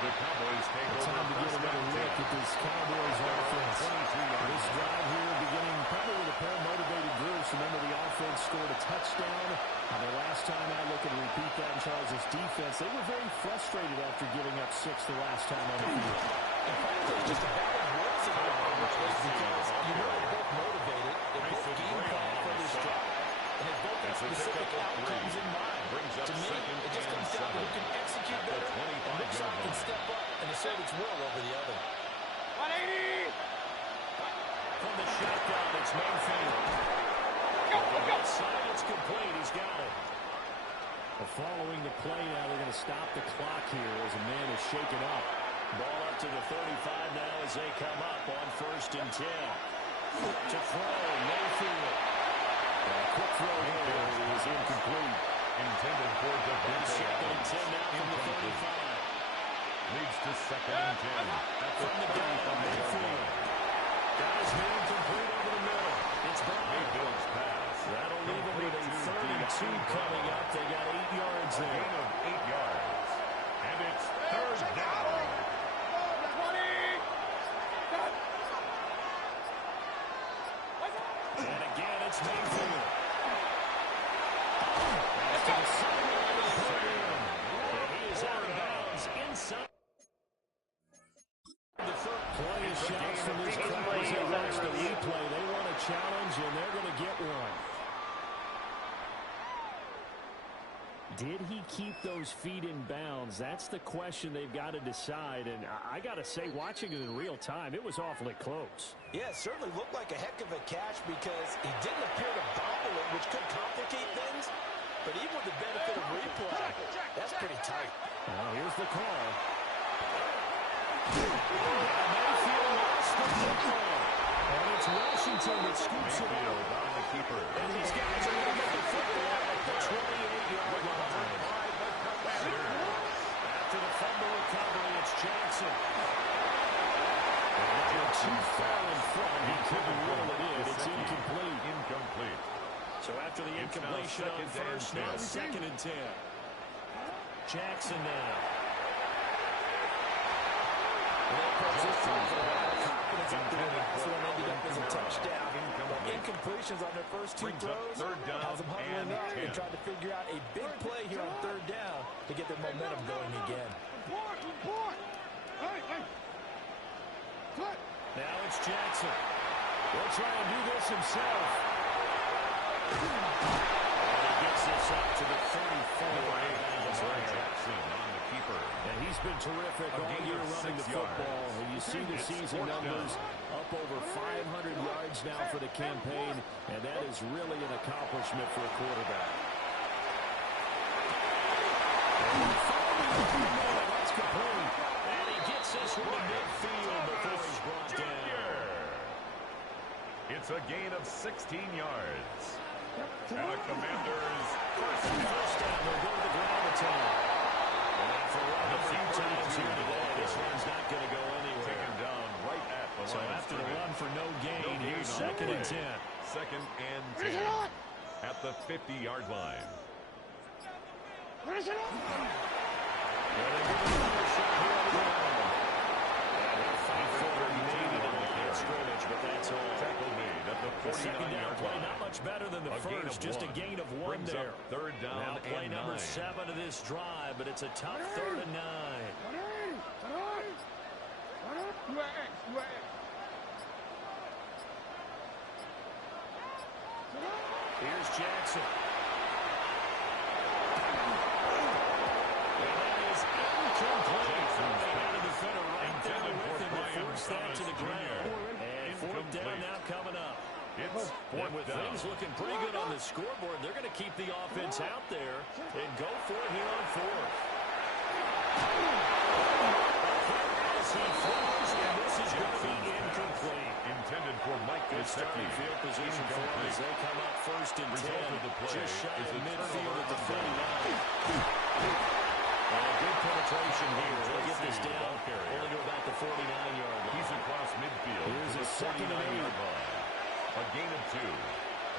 The Cowboys take over. Time to get another look at this Cowboys offense. This drive here beginning probably with a pair of motivated groups. Remember, the offense scored a touchdown. And the last time I look and repeat that in Charles' defense, they were very frustrated after giving up 6 the last time on the field. In fact, there's just a bad works in their because you know they're both motivated. They both game plan for this drive, and they both have specific outcomes in mind. To me, it just comes down to who can execute better, and which side can step up and assert its will over the other. 180! From the shotgun, it's Mayfield. The left side, it's complete. He's got it. Following the play now, they're going to stop the clock here as a man is shaken up. Ball up to the 35 now as they come up on 1st and 10. To throw, Mayfield. A quick throw here is incomplete. Intended for Devontae Second and 10 now from the 35. Leads to 2nd and 10. At the From the gun, Mayfield. Guys moving complete over the middle. It's Brown. Mayfield's pass. That'll leave them with a 3rd and 2 coming up. They got 8 yards A there. gain of 8 yards. And it's 3rd down. And again, it's Mayfield. To the sideline of the program. And he is out of bounds inside. The third play is shots from this crowd as they watch the replay. They want a challenge, and they're going to get one. Did he keep those feet in bounds? That's the question they've got to decide. And I got to say, watching it in real time, it was awfully close. Yeah, it certainly looked like a heck of a catch because he didn't appear to bobble it, which could complicate things. But even with the benefit of replay, that's pretty tight. Well, here's the call. Mayfield lost the football. And it's Washington that scoops it out. On the keeper. And these guys are going to get the football at the 28-yard line. After the fumble recovery, it's Jackson. And they're too far in front. He couldn't roll it in. It's incomplete. Incomplete. So after the incompletion on first, now 2nd and 10. Jackson now. Confidence up there. That's what ended up as a touchdown. But incompletions on their first 2 throws has them huddling up and trying to figure out a big play here on 3rd down to get their momentum going again. Now it's Jackson. He'll try and do this himself. And he gets this up to the 34. Number 8, Lamar Jackson on the keeper. And he's been terrific all year running the football. And you see the season numbers up over 500 yards now for the campaign, and that is really an accomplishment for a quarterback. That's complete. And he gets this one to midfield before he's brought down. It's a gain of 16 yards. And the Commanders First down, they'll go to the ground attack. And after running a few times here today, this one's not going to go anywhere. taken down right at the So line of after the scrimmage. run for no gain, No gain here's on second the and play. 10. Second and Finish 10 it up. at the 50-yard line. Finish it up. Tackle made at the The second down 49-yard play, line. not much better than the A gain first, of just a one. gain of one Brings there. up third down Now play and number 9. 7 of this drive, but it's a tough 3rd and 9. Here's Jackson. And that is incomplete. They had a defender right there with him to force that to the ground. And 4th down now coming up. It's And 4th with down. things looking pretty good on the scoreboard, they're going to keep the offense out there and go for it here on 4th. As he throws, and this is going to be incomplete. Intended for Mike Good Gesicki. starting field position for them as they come up 1st and 10. Result of the play Just shy is of a midfield turnover at the on down. 49. And a good penetration here. They'll get this Tennessee, down ball carrier. only to about the 49-yard line. He's across midfield. Here's to a the second and 49-yard line. A gain of 2.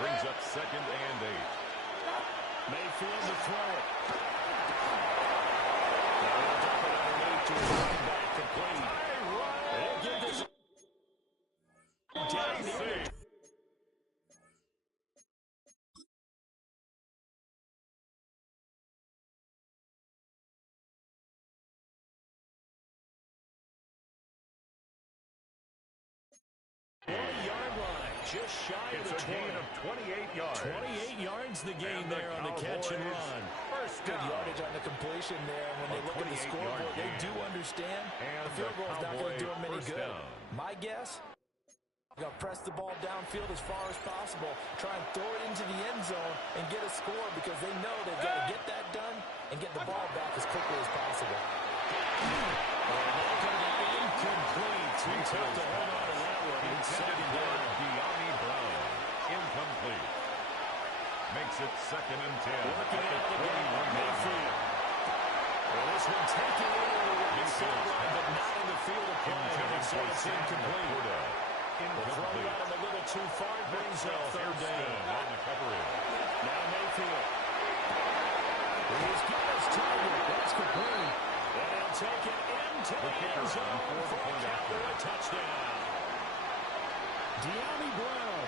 Brings up 2nd and 8. Mayfield to throw it. Now he'll dump it underneath to his running back, complete. They'll get this down here. Just shy of It's the a gain of 28 yards. 28 yards the gain And the there on the catch and Cowboys run. First Good down. yardage on the completion there. When they look at the 28-yard scoreboard, they gain. do understand And the field the goal is not going to do them any Cowboy good. first down. My guess, they're going to press the ball downfield as far as possible, try and throw it into the end zone and get a score because they know they've got to get that done and get the ball back as quickly as possible. Incomplete. Too tough to hold on to that one. It's Intended second for down. De'Ami Brown. Incomplete. Makes it 2nd and 10 Working at the out the game. 21-yard line. Mayfield. Well, this one taking it over the right sideline, but not in the field of play. Intended So for it's Sam incomplete. Laporta. The throw Incomplete. got him a little too far. Brings up 3rd down. on the coverage. Now Mayfield. He's got his target. That's complete. And he'll take it into the end zone for a Cowboy touchdown. De'Ami Brown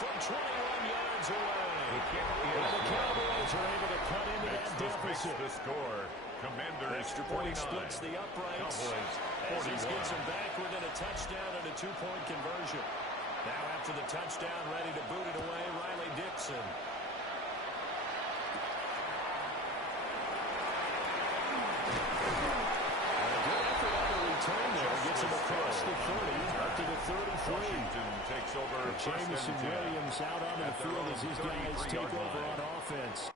from 21 yards away. The kick And the is Cowboys are able to cut into that Makes deficit. the score. Commanders Extra point 49. splits the uprights Cowboys as he 41. gets them back within a touchdown and a 2-point conversion. Now after the touchdown, ready to boot it away, Riley Dixon. Gets him across the 30, up to the 33. Washington takes over. Jamison Williams out onto the At their field own as these guys 33-yard take over line. on offense.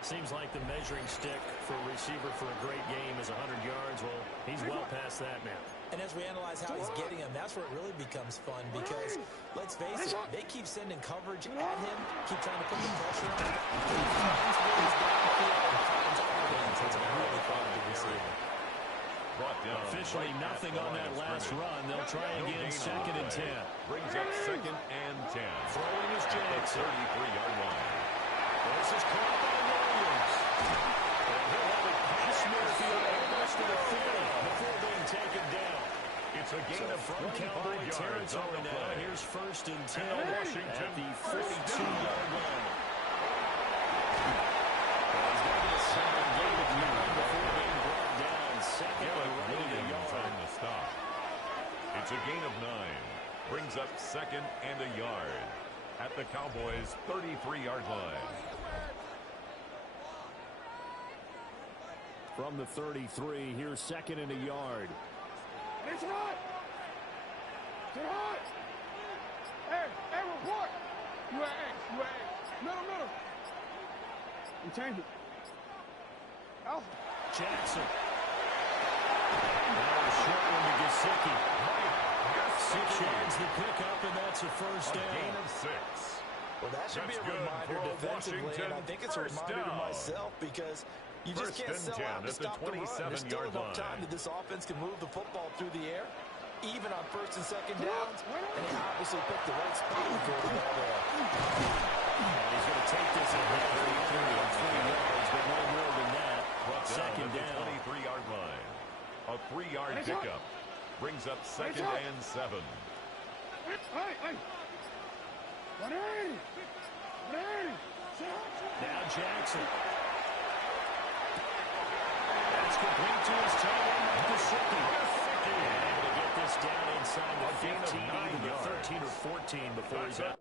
Seems like the measuring stick for a receiver for a great game is 100 yards. Well, he's well past that now. And as we analyze how he's getting him, that's where it really becomes fun because, let's face it, they keep sending coverage at him, keep trying to put the pressure on him. He finds ways downfield and finds openings. It's really fun to receive. brought down. Officially right nothing at the on line that of last scrimmage. run. They'll try No again, gain on the 2nd and play. 10. Brings up 2nd and 10. Throwing is Jackson. 33-yard line. This is caught by Williams. And he'll have it past midfield almost to the 30 before being taken down. It's a gain of From 25 Cowboy yards on territory the now. play. Here's 1st and 10 Washington at the first 42-yard down. line. He's going to get a second gain of 9 before being brought down. Second and right at a Williams yard. on the stop. It's a gain of 9. Brings up 2nd and a yard at the Cowboys' 33-yard line. From the 33, here's 2nd and a yard. It's hot. It's hot. Hey, report. UAA. Middle. You change it. Alpha. Jackson. Now a short one to Gesicki. 6 yards the pickup, and that's a first A down. gain of 6. Well, that should That's be a good reminder for defensively, and I Washington. think it's a First reminder to down. myself because you just First can't and sell 10 out to at the stop the run. There's still 27-yard enough time line. that this offense can move the football through the air, even on 1st and 2nd downs, and he obviously picked the right spot to throw the ball there. And he's going to take this ahead for the 3 yards, but no more than that. Brought down Second at the down. 23-yard line. A 3-yard Nice shot. pickup. Brings up 2nd shot. and 7. Hey. 180. Now Jackson. That's complete to his tight end, Gesicki. Able to get this down inside the A gain of 15, 9 even the yards. 13 or 14 before he's out.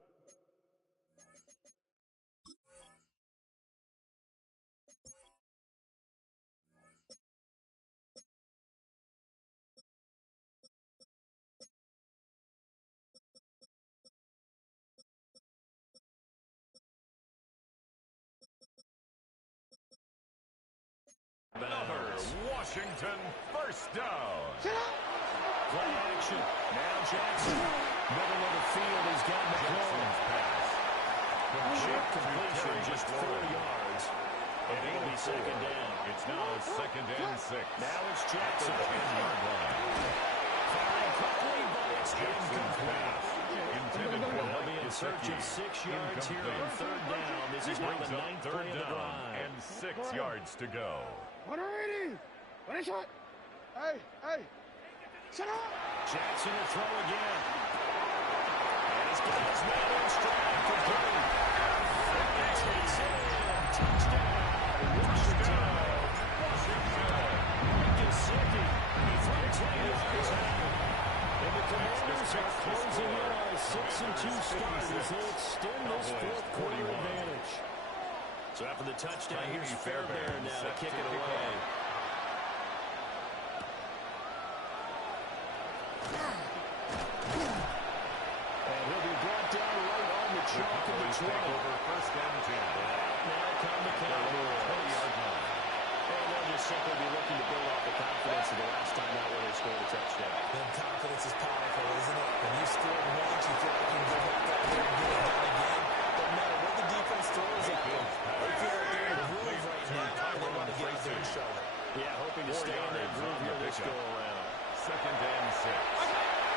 Another Washington first down. Play action. Now Jackson. Middle of the field. He's got McClellan. Jackson's pass. Chip To completion, Terry just 4 McLaurin. yards. And it'll be 2nd down. It's now 2nd and 6. Now it's Jackson. 10-yard line. Firing quickly, but it's Jackson's pass. Intended for They'll be Mike in search of Gesicki. 6 yards here on 3rd down. This is now Brings the up 9th 3rd play of the down drive. and 6 yards to go. 180. What is shot? Hey. Shut up. Jackson will throw again. And he's got his man in stride for 3. And takes it in. Touchdown. Washington. Gesicki. He's right 10 yards out. And the Commanders are closing in on a 6-2 start as they extend this 4th quarter advantage. So after the touchdown, here's Fairbairn now to kick it away. And he'll be brought down right on the chalk of the 20. Over 1st and 10. Now come the Cowboys. 20-yard line. And they'll just simply be looking to build off the confidence of the last time out where they scored a touchdown. Then confidence is powerful, isn't it? When you score once, you feel like you can go back out there and get it done again. But no matter what the defense throws at them, they feel like they're in a groove right now, and they want to get out there and show it. Yeah, hoping to 4 stay in that yards groove on here the this pickup. go-around. 2nd and 6.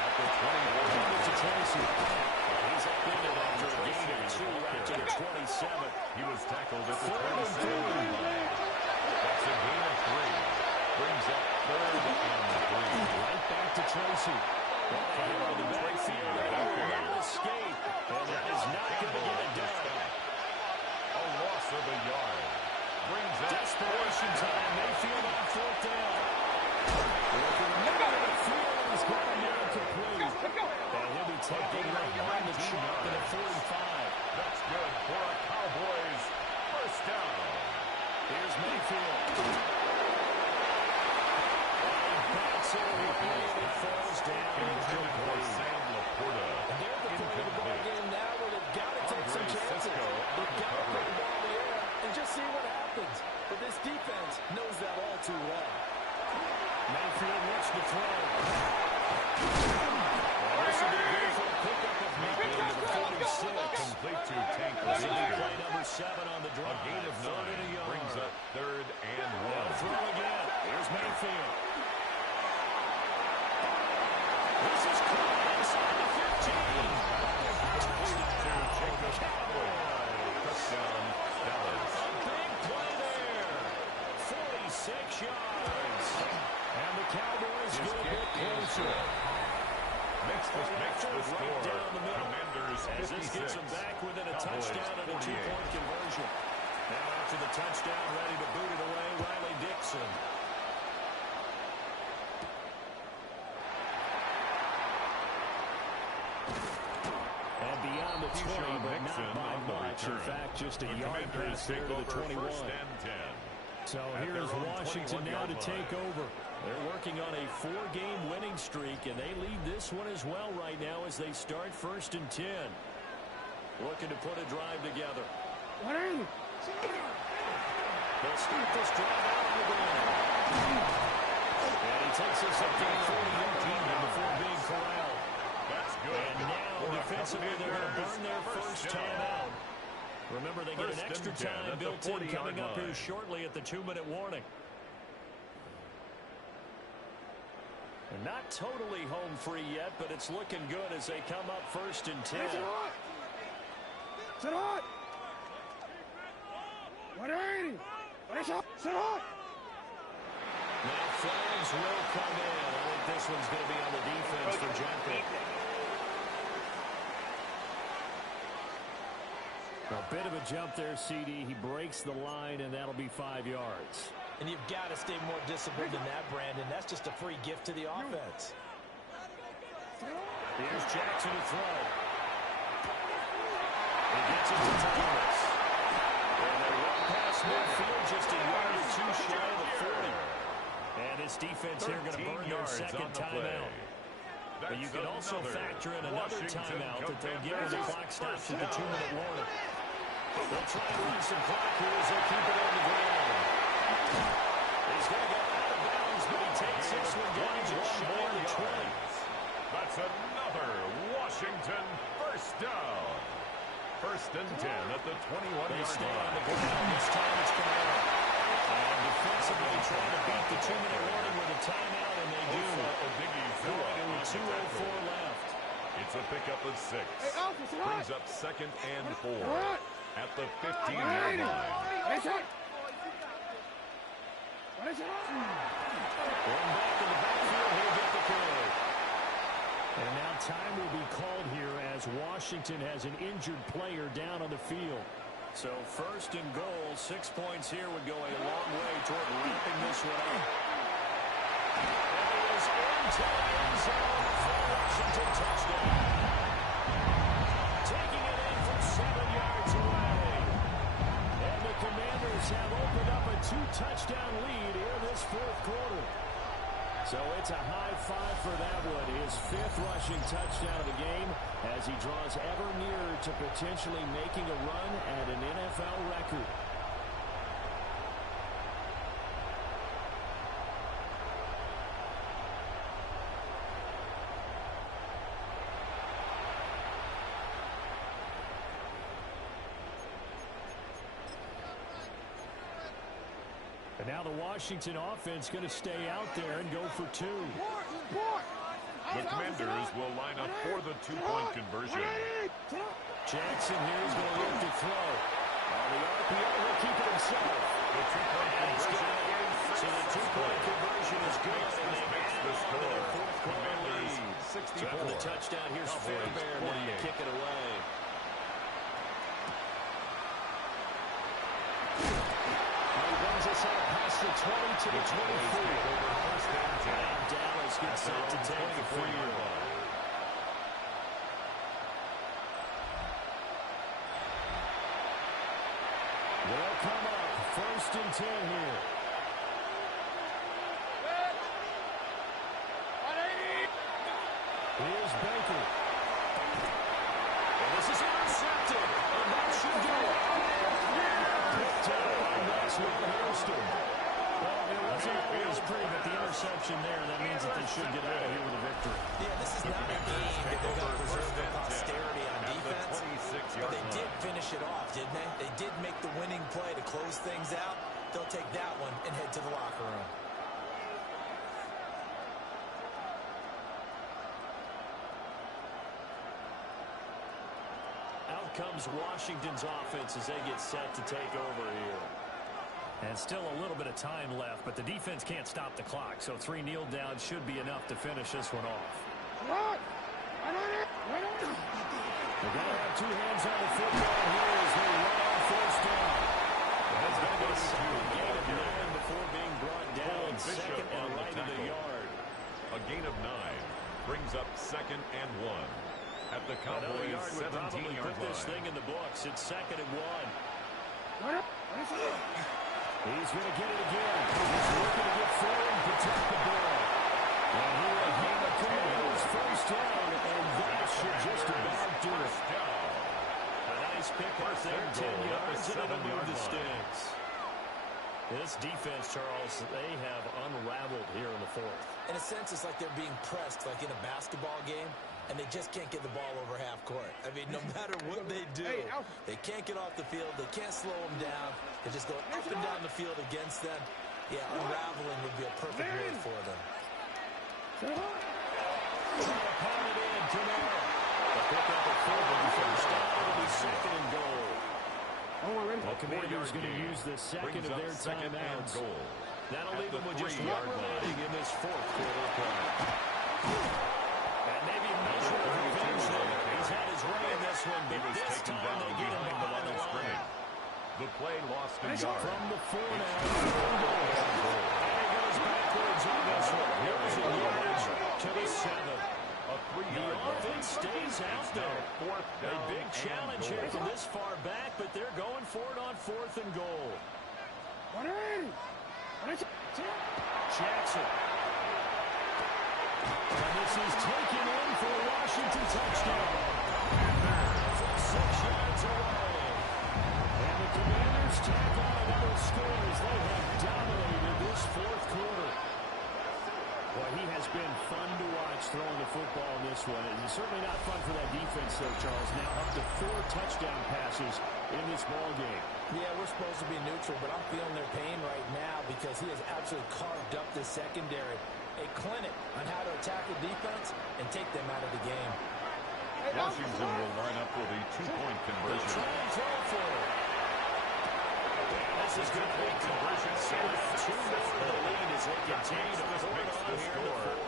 At the Give it to 21. Tracy. He's up in it after a gain of 2 out to the 27. He was tackled at the 3rd and 27 line. That's a gain of 3. Brings up 3rd and 3. Right back to Tracy. Fire on the backfield. That'll escape. And that is not going to get it done. A loss of a yard. Brings up Desperation time. Mayfield on 4th down. Looking middle of the field. He's got him down complete. And he'll be taken right on the chalk at a 45. That's good for a Cowboys first down. Here's Mayfield. Backs it away. It falls down. Intended for Sam Laporta. And they're at the point of the ball game now where they've got to take some Andre chances. Cisco They've got to recovery. put the ball in the air and just see what happens. But this defense knows that all too well. Mayfield wants to throw. This will be good for a pickup of Mayfield to the 46. Complete to Tank This will be Lasker. play number 7 on the A drive. gain of 3rd and a 9 yard. brings up 3rd and They'll 1. throw again. Here's Mayfield. 6 yards. And the Cowboys get a bit closer. Makes the score. Right down the middle. Commanders As 56. this gets them back within a Cowboys touchdown and a 48. two-point conversion. Now after the touchdown, ready to boot it away, Riley Dixon. And beyond the 20, but not by much. In fact, just a yard pass there to the 21. First and 10. So At here's their own Washington now to 21-yard take line. over. They're working on a 4-game winning streak, and they lead this one as well right now as they start 1st and 10. Looking to put a drive together. 180. They'll start this drive out on the ground. And he takes us up to the 40-yard line before being corralled. That's good. And now, For a defensively, they're going to Commanders burn their first down. timeout. Remember, they get an First extra and 10 time at the built in 40-yard coming up here line. shortly at the 2-minute warning. And not totally home free yet, but it's looking good as they come up 1st and 10. Sit hot. Sit hot. 180. Sit hot. Now flags will come in. I think this one's going to be on the defense for Jekyll. A bit of a jump there, CD. He breaks the line, and that'll be 5 yards. And you've got to stay more disciplined than that, Brandon. That's just a free gift to the offense. Here's Jackson to throw. He gets it to Thomas. And they run past midfield just a yard or two shy of the 40. And his defense here going to burn their second timeout. But you can also factor in another timeout that they'll get when the clock stops at the 2-minute warning. They'll try to run some clock here as they keep it on the ground. He's going to go out of bounds, but he takes this one down just shy of the 20. That's another Washington first down. 1st and 10 at the 21-yard They stay on line. the ground. This time it's Kamara. And defensively trying to beat the 2-minute warning with a timeout, and they do. Going to 2:04 left. It's a pickup of 6. Hey, Alpha, sit hot. Brings up 2nd and 4 Hot. at the 15-yard 180. line. Hey, sit. What is it? One back in the backfield. He'll get the carry. And now time will be called here as Washington has an injured player down on the field. So 1st and goal, 6 points here would go a long way toward wrapping this one up. And it is into the end zone for a Washington touchdown. Taking it in from 7 yards away. And the Commanders have opened up a 2-touchdown lead here this 4th quarter. So it's a high five for that one. His 5th rushing touchdown of the game as he draws ever nearer to potentially making a run at an NFL record. And now the Washington offense going to stay out there and go for 2. The Commanders will line up for the 2-point conversion. Jackson here is going to look to throw. On the RPO, he'll keep it himself. The 2-point conversion is So the 2-point conversion is good. And they makes the score. their 4th quarter Commanders lead. 64. So after the touchdown, here's Cowboys Fairbairn to 48. kick it away. He runs us out past the 20 to the 24. And Dallas gets set to take the field. They'll come up 1st and 10 here. Here's Baker. And this is intercepted. And that should do it. Picked up by Maxwell Hairston. Well, it wasn't always pretty, but the interception there, that means that they should get out of here with a victory. Yeah, this is not a game that they're going to preserve their posterity on defense. But they did finish it off, didn't they? They did make the winning play to close things out. They'll take that one and head to the locker room. Out comes Washington's offense as they get set to take over here. And still a little bit of time left, but the defense can't stop the clock. So 3 kneel downs should be enough to finish this one off. They're going to have 2 hands on the football here as they run on first down. It's going to be a second gain of 9 before being brought down. Second and right of the yard. A gain of 9 brings up 2nd and 1 at the Cowboys' 17-yard put this thing in the books. It's 2nd and 1. He's going to get it again. He's looking to get forward and protect the ball. And he will hang the Commanders first down, and that should just about do it. A nice pickup there, 10 yards, and it'll move the sticks. This defense, Charles, they have unraveled here in the 4th. In a sense, it's like they're being pressed like in a basketball game, and they just can't get the ball over half court. I mean, no matter what they do, they can't get off the field. They can't slow them down. They just go up and down the field against them. Yeah, unraveling would be a perfect word for them. Pound it in, Camaro. The pickup of 4 first down. It'll be 2nd and goal. The Commanders going to use the second of their timeouts. That'll leave them with just 1 remaining in this 4th quarter play. And maybe a measure of revenge there. He's had his way in this one, but this time they get him behind the line. The play lost in yards. From the 4 now. And he goes backwards on this one. Here's a yardage to the 7. The offense stays out there. A big challenge here from this far back, but they're going for it on 4th and goal. Jackson. And this is taken in for a Washington touchdown. From 6 yards away. And the Commanders tack on another score as they have dominated this 4th quarter. Well, he has been fun to watch throwing the football in this one. It's certainly not fun for that defense, though, Charles. Now up to 4 touchdown passes in this ball game. Yeah, we're supposed to be neutral, but I'm feeling their pain right now because he has absolutely carved up this secondary. A clinic on how to attack the defense and take them out of the game. Washington will line up with a 2-point conversion. Try and throw for it. This is good big conversion. 2 more to the lead as they continue to pour it on here in the 4th.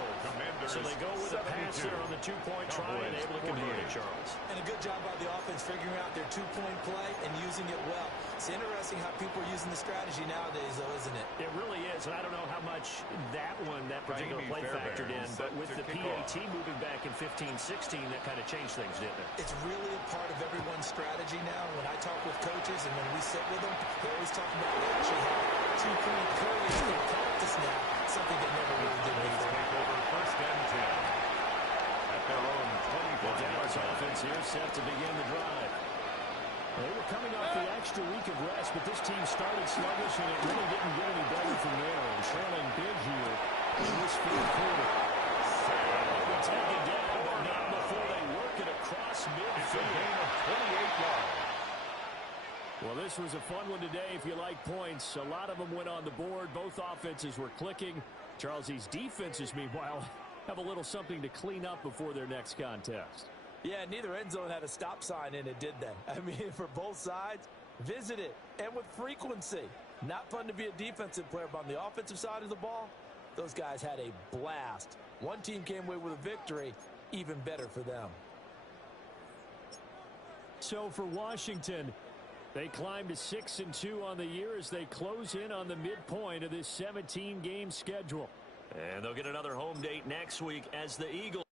So they go with a pass there on the 2-point try and able to convert it, Charles. And a good job by the offense figuring out their 2-point play and using it well. It's interesting how people are using the strategy nowadays, though, isn't it? It really is, and I don't know how much that particular play factored in, but with the PAT moving back in 15-16, that kind of changed things, didn't it? It's really a part of everyone's strategy now. When I talk with coaches and when we sit with them, they always talk about they actually have 2-point plays in practice now, something they never really did before. Take over 1st and 10 at their own 25. Dallas offense here set to begin the drive. They were coming off the extra week of rest, but this team started sluggish, and it really didn't get any better from there. And trailing big here in this 4th quarter. They will take it down, but not before they work it across midfield. It's a gain of 28 yards. Well, this was a fun one today if you like points. A lot of them went on the board. Both offenses were clicking. Charles, these defenses, meanwhile, have a little something to clean up before their next contest. Yeah, neither end zone had a stop sign in it, did they? I mean, for both sides, visit it, and with frequency. Not fun to be a defensive player, but on the offensive side of the ball, those guys had a blast. One team came away with a victory, even better for them. So for Washington, they climb to 6-2 on the year as they close in on the midpoint of this 17-game schedule. And they'll get another home date next week as the Eagles.